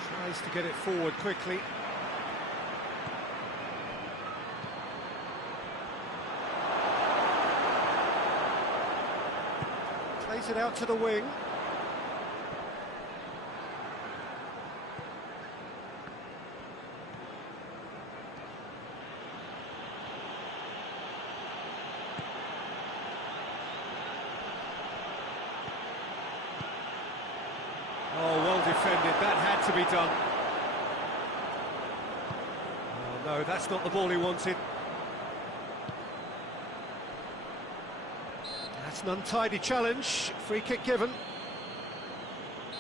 Tries to get it forward quickly. Plays it out to the wing. Oh, well defended, that had to be done. Oh no, that's not the ball he wanted. That's an untidy challenge, free kick given.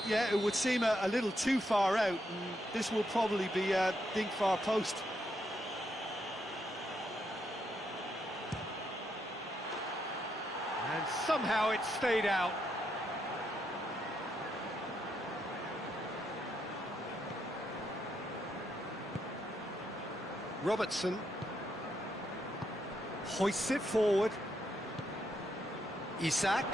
Yeah, it would seem a little too far out, and this will probably be a dink far post. And somehow it stayed out. Robertson hoists it forward. Isak.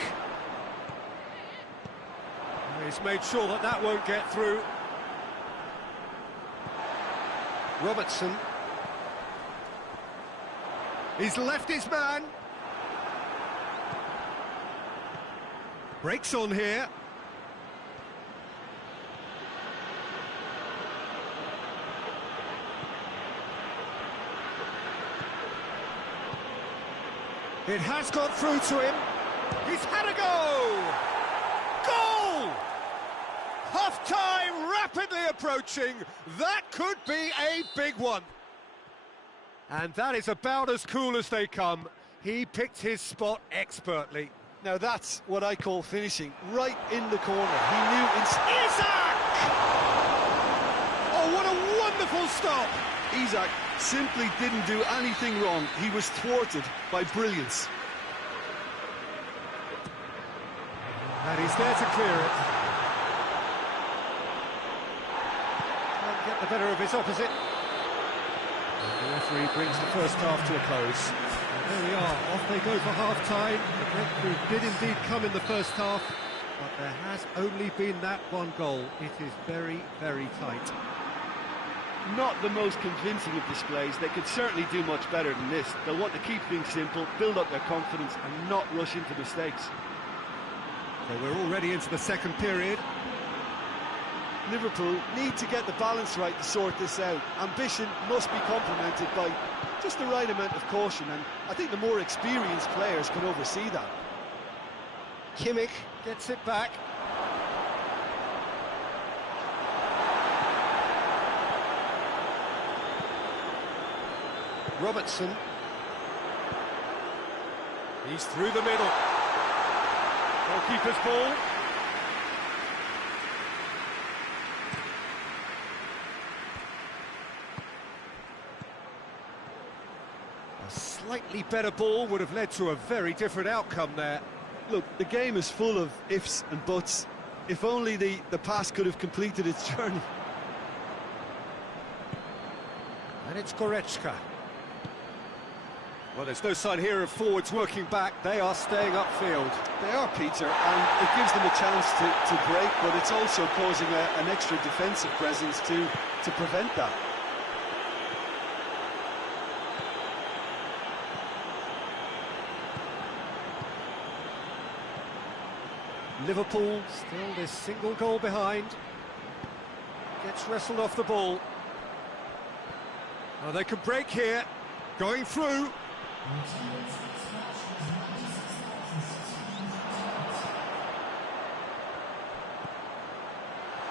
He's made sure that that won't get through. Robertson. He's left his man. Breaks on here. It has got through to him. He's had a go! Goal! Half-time rapidly approaching. That could be a big one. And that is about as cool as they come. He picked his spot expertly. Now that's what I call finishing, right in the corner. He knew Isak! Oh, what a wonderful stop! Isak simply didn't do anything wrong. He was thwarted by brilliance. And he's there to clear it. Can't get the better of his opposite. And the referee brings the first half to a close. And there we are, off they go for half-time. The breakthrough did indeed come in the first half, but there has only been that one goal. It is very, very tight. Not the most convincing of displays. They could certainly do much better than this. They'll want to keep things simple, build up their confidence and not rush into mistakes. So we're already into the second period. Liverpool need to get the balance right to sort this out. Ambition must be complemented by just the right amount of caution, and I think the more experienced players can oversee that. Kimmich gets it back. Robertson. He's through the middle. Goalkeeper's ball. A slightly better ball would have led to a very different outcome there. Look, the game is full of ifs and buts. If only the pass could have completed its journey. And it's Goretzka. Well, there's no sign here of forwards working back. They are staying upfield. They are, Peter, and it gives them a chance to break, but it's also causing an extra defensive presence to prevent that. Liverpool still this single goal behind. Gets wrestled off the ball. Oh, they can break here. Going through.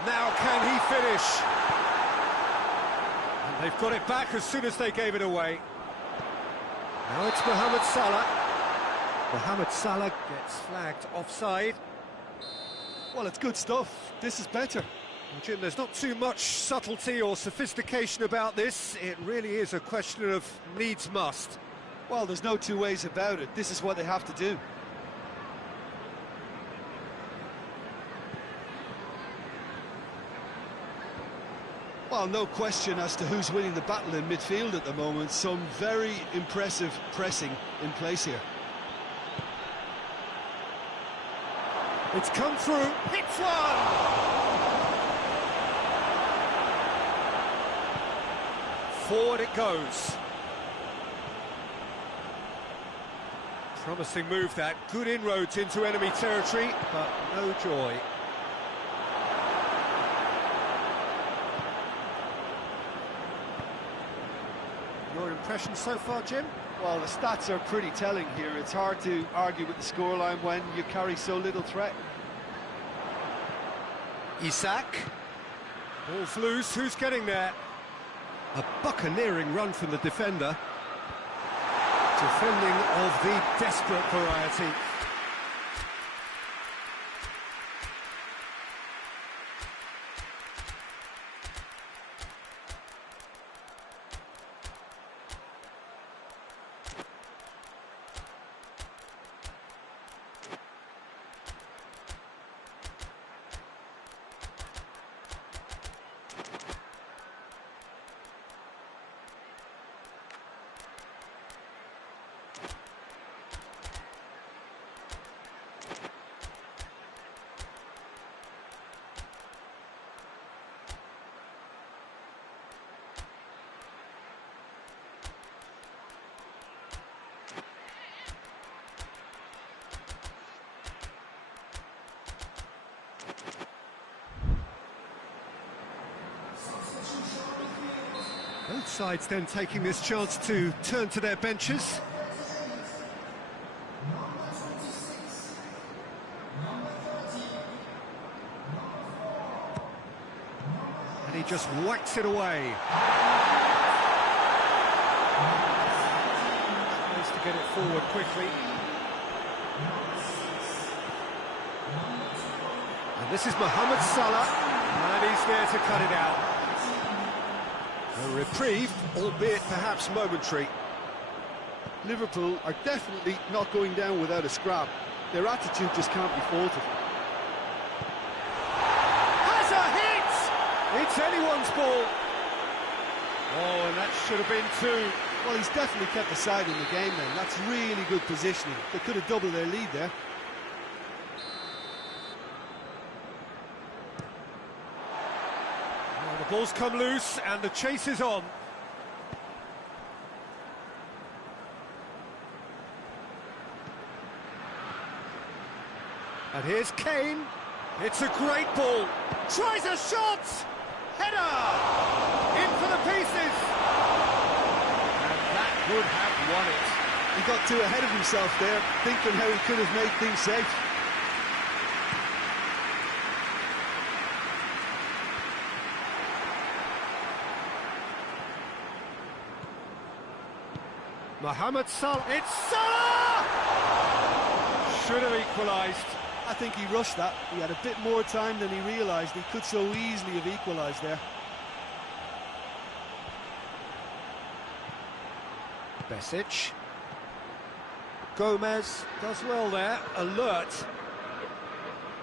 Now can he finish? And they've got it back as soon as they gave it away. Now it's Mohamed Salah. Mohamed Salah gets flagged offside. Well, it's good stuff. This is better. Well, Jim, there's not too much subtlety or sophistication about this. It really is a question of needs must. Well, there's no two ways about it. This is what they have to do. Well, no question as to who's winning the battle in midfield at the moment. Some very impressive pressing in place here. It's come through. Hits one! Forward it goes. Promising move that. Good inroads into enemy territory, but no joy. Your impression so far, Jim? Well, the stats are pretty telling here. It's hard to argue with the scoreline when you carry so little threat. Isak. Ball's loose. Who's getting there? A buccaneering run from the defender. Defending of the desperate variety. Both sides then taking this chance to turn to their benches. And he just whacks it away. Tries to get it forward quickly. And this is Mohamed Salah, and he's there to cut it out. A reprieve, albeit perhaps momentary. Liverpool are definitely not going down without a scrap. Their attitude just can't be faulted. It's anyone's ball. Oh, and that should have been two. Well, he's definitely kept the side in the game then. That's really good positioning. They could have doubled their lead there. Well, the ball's come loose and the chase is on. And here's Kane. It's a great ball. Tries a shot! Header! In for the pieces! And that would have won it. He got too ahead of himself there, thinking how he could have made things safe. Mohamed Salah. It's Salah! Should have equalised. I think he rushed that. He had a bit more time than he realised. He could so easily have equalised there. Besic. Gomez does well there. Alert.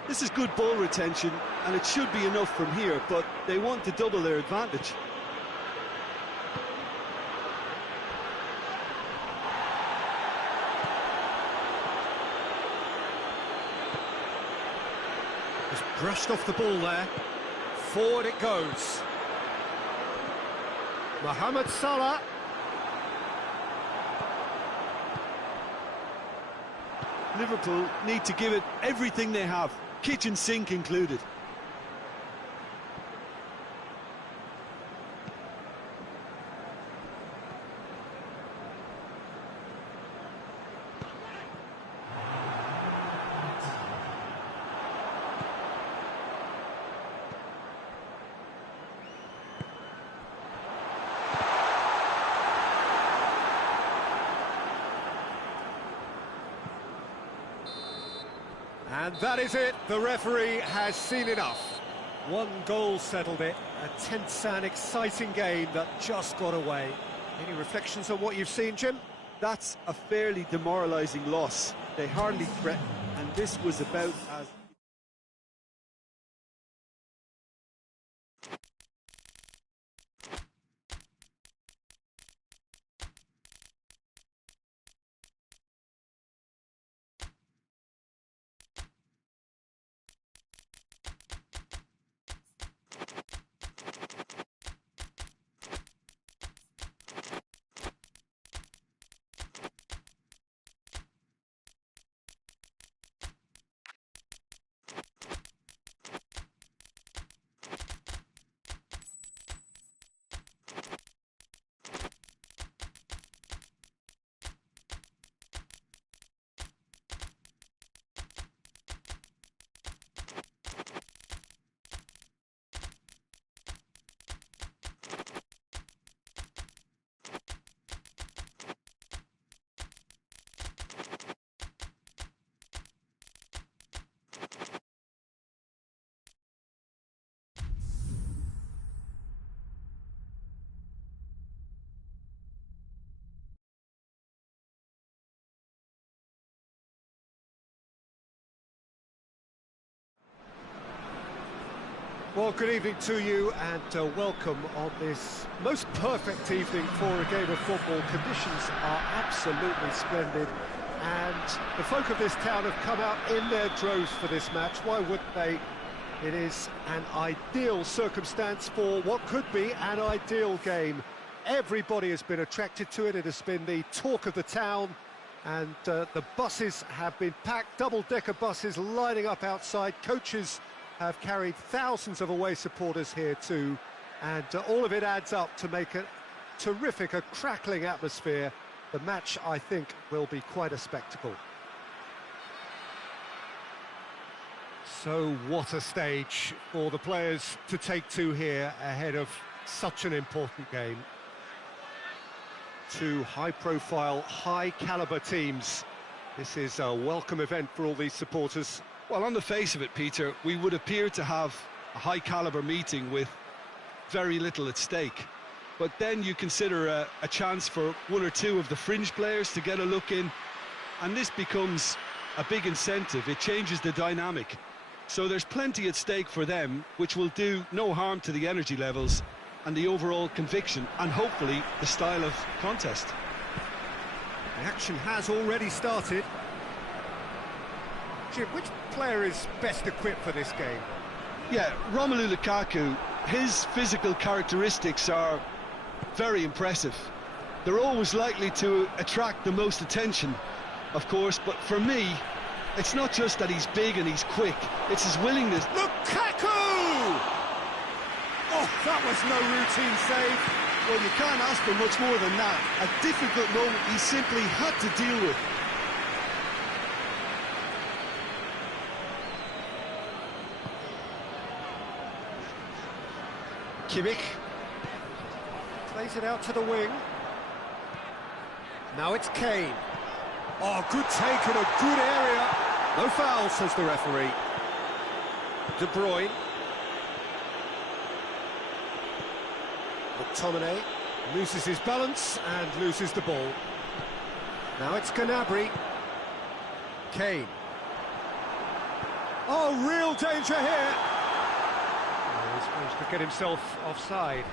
This is good ball retention, and it should be enough from here, but they want to double their advantage. Just brushed off the ball there. Forward it goes. Mohamed Salah. Liverpool need to give it everything they have, kitchen sink included. And that is it. The referee has seen enough. One goal settled it. A tense and exciting game that just got away. Any reflections on what you've seen, Jim? That's a fairly demoralising loss. They hardly threatened, and this was about as... Well, good evening to you and welcome on this most perfect evening for a game of football. Conditions are absolutely splendid and the folk of this town have come out in their droves for this match. Why wouldn't they? It is an ideal circumstance for what could be an ideal game. Everybody has been attracted to it. It has been the talk of the town and the buses have been packed, double-decker buses lining up outside. Coaches have carried thousands of away supporters here too, and all of it adds up to make a terrific, a crackling atmosphere. The match, I think, will be quite a spectacle. So what a stage for the players to take to here ahead of such an important game. Two high-profile, high-caliber teams. This is a welcome event for all these supporters. Well, on the face of it, Peter, we would appear to have a high-caliber meeting with very little at stake. But then you consider a chance for one or two of the fringe players to get a look in, and this becomes a big incentive. It changes the dynamic. So there's plenty at stake for them, which will do no harm to the energy levels and the overall conviction, and hopefully the style of contest. The action has already started. Jim, which player is best equipped for this game? Yeah, Romelu Lukaku, his physical characteristics are very impressive. They're always likely to attract the most attention, of course, but for me, it's not just that he's big and he's quick, it's his willingness. Lukaku! Oh, that was no routine save. Well, you can't ask for much more than that. A difficult moment he simply had to deal with. Kimmich plays it out to the wing. Now it's Kane. Oh, good take in a good area. No foul, says the referee. De Bruyne. McTominay loses his balance and loses the ball. Now it's Gnabry. Kane. Oh, real danger here. Oh, he's managed to get himself offside.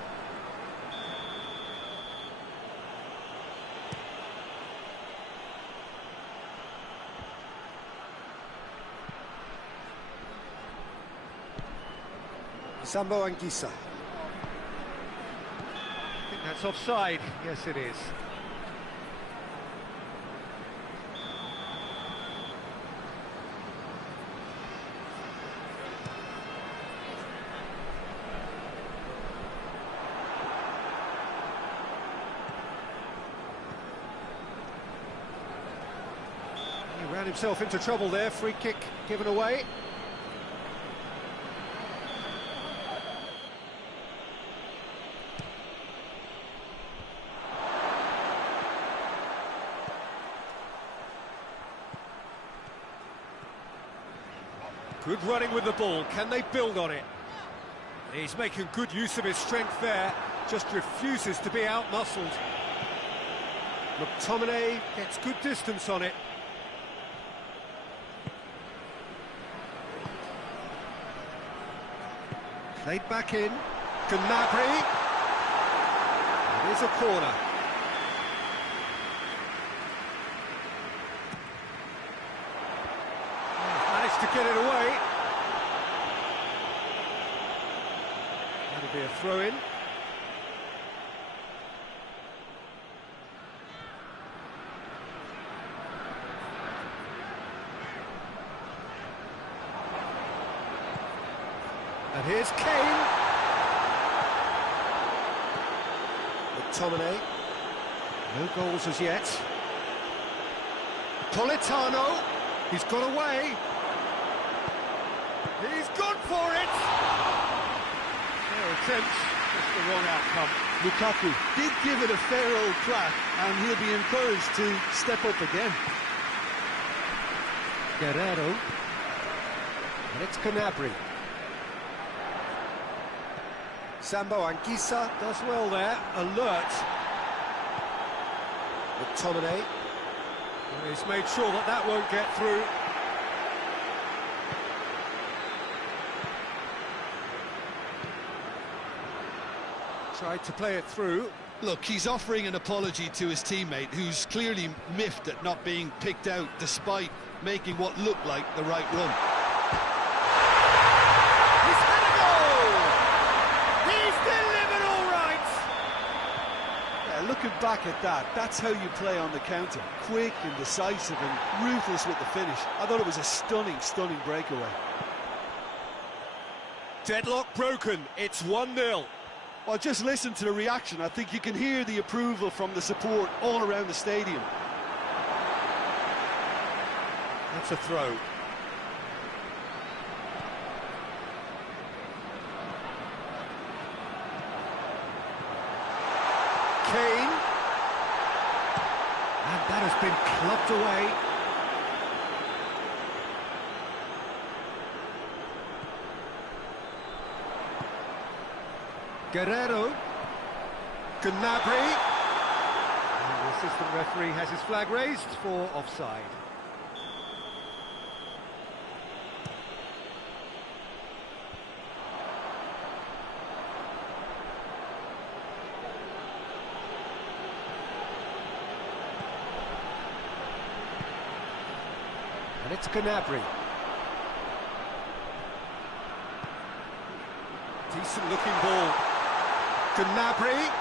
Sambo Anguissa. I think that's offside. Yes, it is. He ran himself into trouble there. Free kick given away. Good running with the ball. Can they build on it? He's making good use of his strength there. Just refuses to be out-muscled. McTominay gets good distance on it. Played back in. Gnabry. It is a corner. To get it away. That'll be a throw-in. And here's Kane. McTominay. No goals as yet. Politano. He's got away. He's gone for it! Fair attempt, just the wrong outcome. Lukaku did give it a fair old crack, and he'll be encouraged to step up again. Guerrero. And it's Gnabry. Sambo Anguissa does well there, alert. McTominay. He's made sure that that won't get through. Tried to play it through. Look, he's offering an apology to his teammate, who's clearly miffed at not being picked out despite making what looked like the right run. He's had a goal! He's delivered all right! Yeah, looking back at that, that's how you play on the counter. Quick and decisive and ruthless with the finish. I thought it was a stunning, stunning breakaway. Deadlock broken, it's 1-0. Well, just listen to the reaction. I think you can hear the approval from the support all around the stadium. That's a throw. Kane. And that has been clubbed away. Guerrero. Gnabry. And the assistant referee has his flag raised for offside. It's Gnabry. Decent looking ball. Gnabry.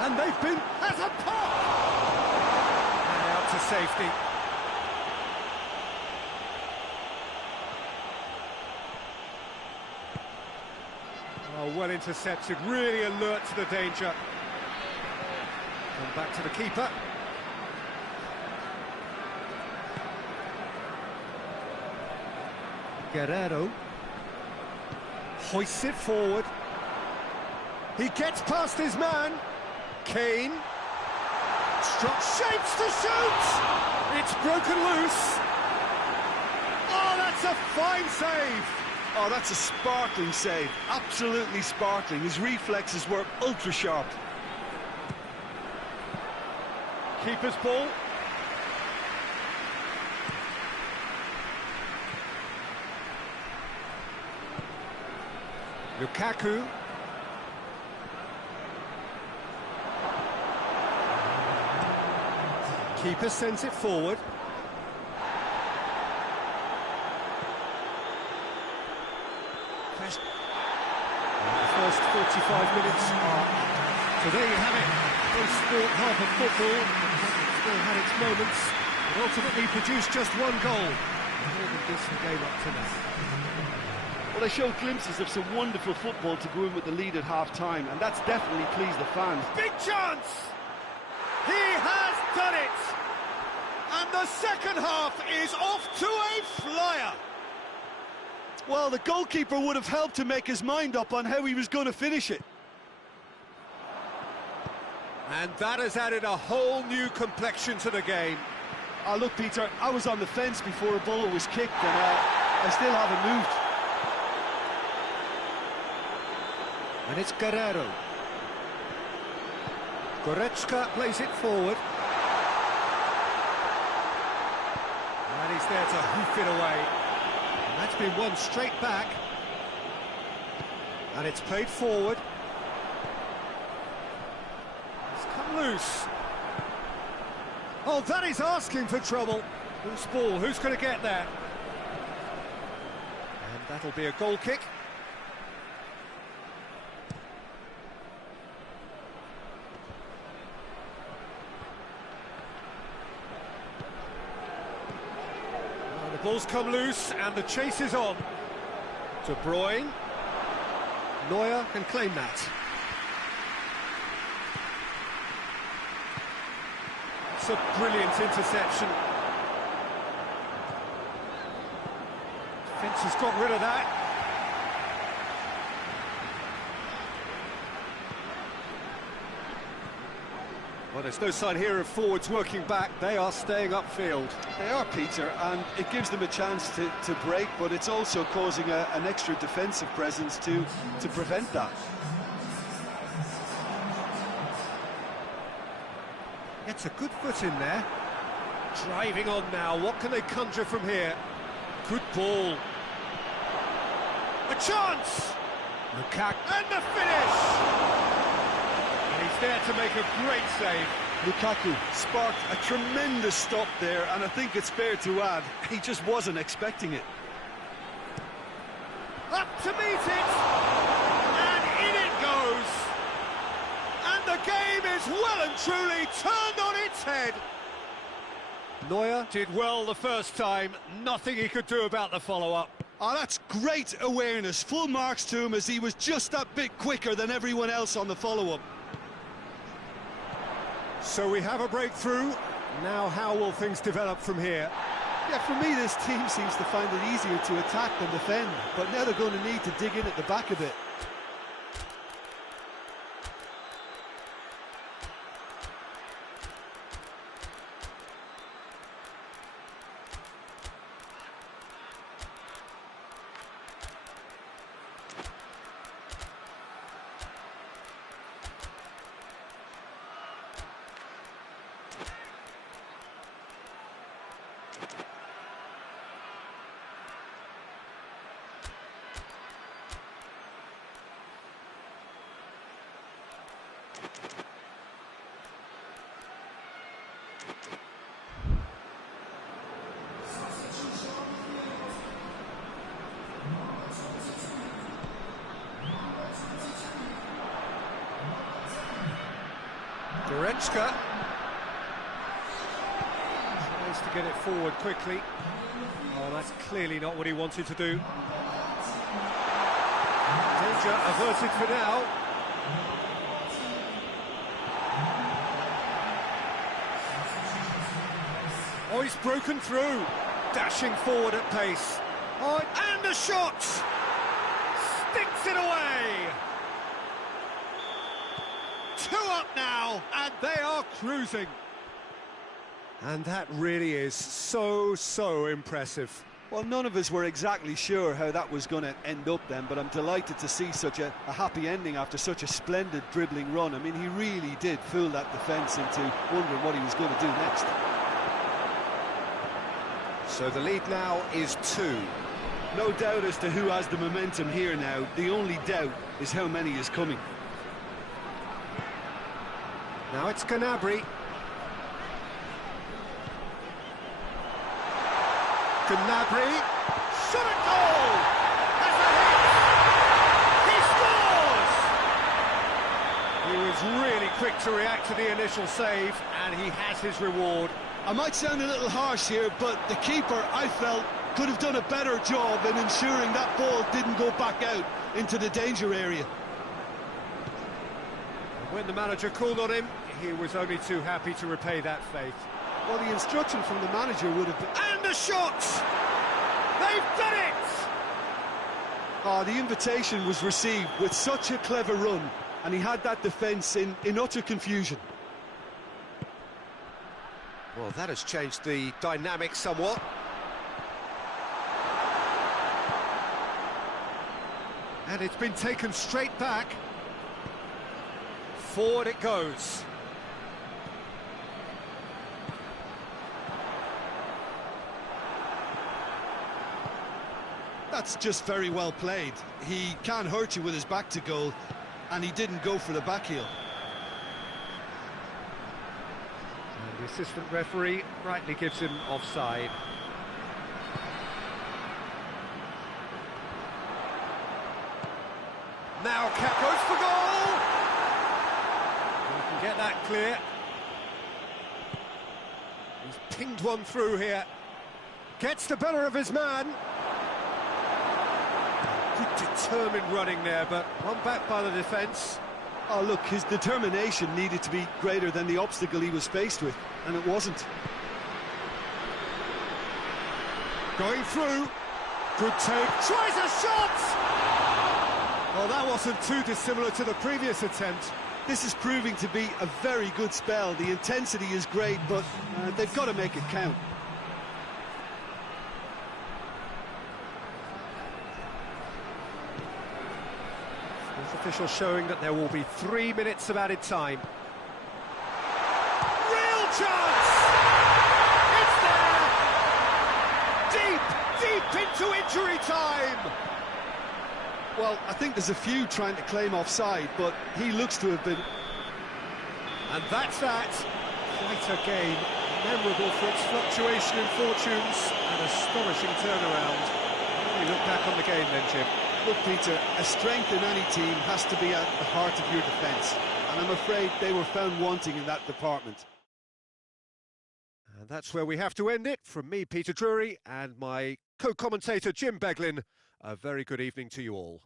And they've been at a pop! And out to safety. Oh, well intercepted, really alert to the danger. Come back to the keeper. Guerrero hoists it forward. He gets past his man. Kane struck, shapes to shoot. It's broken loose. Oh, that's a fine save. Oh, that's a sparkling save. Absolutely sparkling. His reflexes were ultra sharp. Keeper's ball. Lukaku. Keeper sends it forward. The first 45 minutes are... So there you have it. Both sport, half of football. Still had its moments, but ultimately produced just one goal. More than this the game up to now. Well, they showed glimpses of some wonderful football to go in with the lead at half-time, and that's definitely pleased the fans. Big chance! He has done it! And the second half is off to a flyer! Well, the goalkeeper would have helped to make his mind up on how he was going to finish it. And that has added a whole new complexion to the game. Oh, look, Peter, I was on the fence before a ball was kicked, and I still haven't moved. And it's Guerrero. Goretzka plays it forward. And he's there to hoof it away. And that's been won straight back. And it's played forward. It's come loose. Oh, that is asking for trouble. Loose ball, who's going to get there? And that'll be a goal kick. Ball's come loose and the chase is on. De Bruyne. Neuer can claim that. It's a brilliant interception. Defence has got rid of that. Well, there's no sign here of forwards working back. They are staying upfield. They are, Peter, and it gives them a chance to break, but it's also causing an extra defensive presence to prevent that. Gets a good foot in there. Driving on now. What can they conjure from here? Good ball. A chance! Lukaku. And the finish! And he's there to make a great save. Lukaku sparked a tremendous stop there, and I think it's fair to add, he just wasn't expecting it. Up to meet it! And in it goes! And the game is well and truly turned on its head! Neuer did well the first time, nothing he could do about the follow-up. Oh, that's great awareness, full marks to him as he was just that bit quicker than everyone else on the follow-up. So we have a breakthrough. Now how will things develop from here? Yeah, for me this team seems to find it easier to attack than defend, but now they're going to need to dig in at the back a bit. Goretzka tries to get it forward quickly. Oh, that's clearly not what he wanted to do. Danger averted for now. Oh, he's broken through. Dashing forward at pace. Oh, and a shot! Sticks it away! 2 up now, and they are cruising. And that really is so impressive. Well, none of us were exactly sure how that was going to end up then, but I'm delighted to see such a happy ending after such a splendid dribbling run. I mean, he really did fool that defence into wondering what he was going to do next. So the lead now is 2. No doubt as to who has the momentum here now. The only doubt is how many is coming. Now it's Gnabry. Gnabry, shot at goal! That's a hit! He scores! He was really quick to react to the initial save, and he has his reward. I might sound a little harsh here, but the keeper, I felt, could have done a better job in ensuring that ball didn't go back out into the danger area. When the manager called on him, he was only too happy to repay that faith. Well, the instruction from the manager would have been... And a shot! They've done it! Oh, the invitation was received with such a clever run, and he had that defence in utter confusion. Well, that has changed the dynamic somewhat. And it's been taken straight back. Forward it goes. That's just very well played. He can't hurt you with his back to goal, and he didn't go for the back heel. And the assistant referee rightly gives him offside. Now Cap goes for goal! He can get that clear. He's pinged one through here. Gets the better of his man. Good determined running there, but one back by the defence. Oh, look, his determination needed to be greater than the obstacle he was faced with, and it wasn't. Going through. Good take. Tries a shot! Well, that wasn't too dissimilar to the previous attempt. This is proving to be a very good spell. The intensity is great, but they've got to make it count. Official showing that there will be 3 minutes of added time. Real chance! It's there! Deep into injury time! Well, I think there's a few trying to claim offside, but he looks to have been... And that's that. Quite a game. Memorable for its fluctuation in fortunes and astonishing turnaround. How do you look back on the game then, Jim? Look, Peter, a strength in any team has to be at the heart of your defence, and I'm afraid they were found wanting in that department. And that's where we have to end it. From me, Peter Drury, and my co-commentator, Jim Beglin, a very good evening to you all.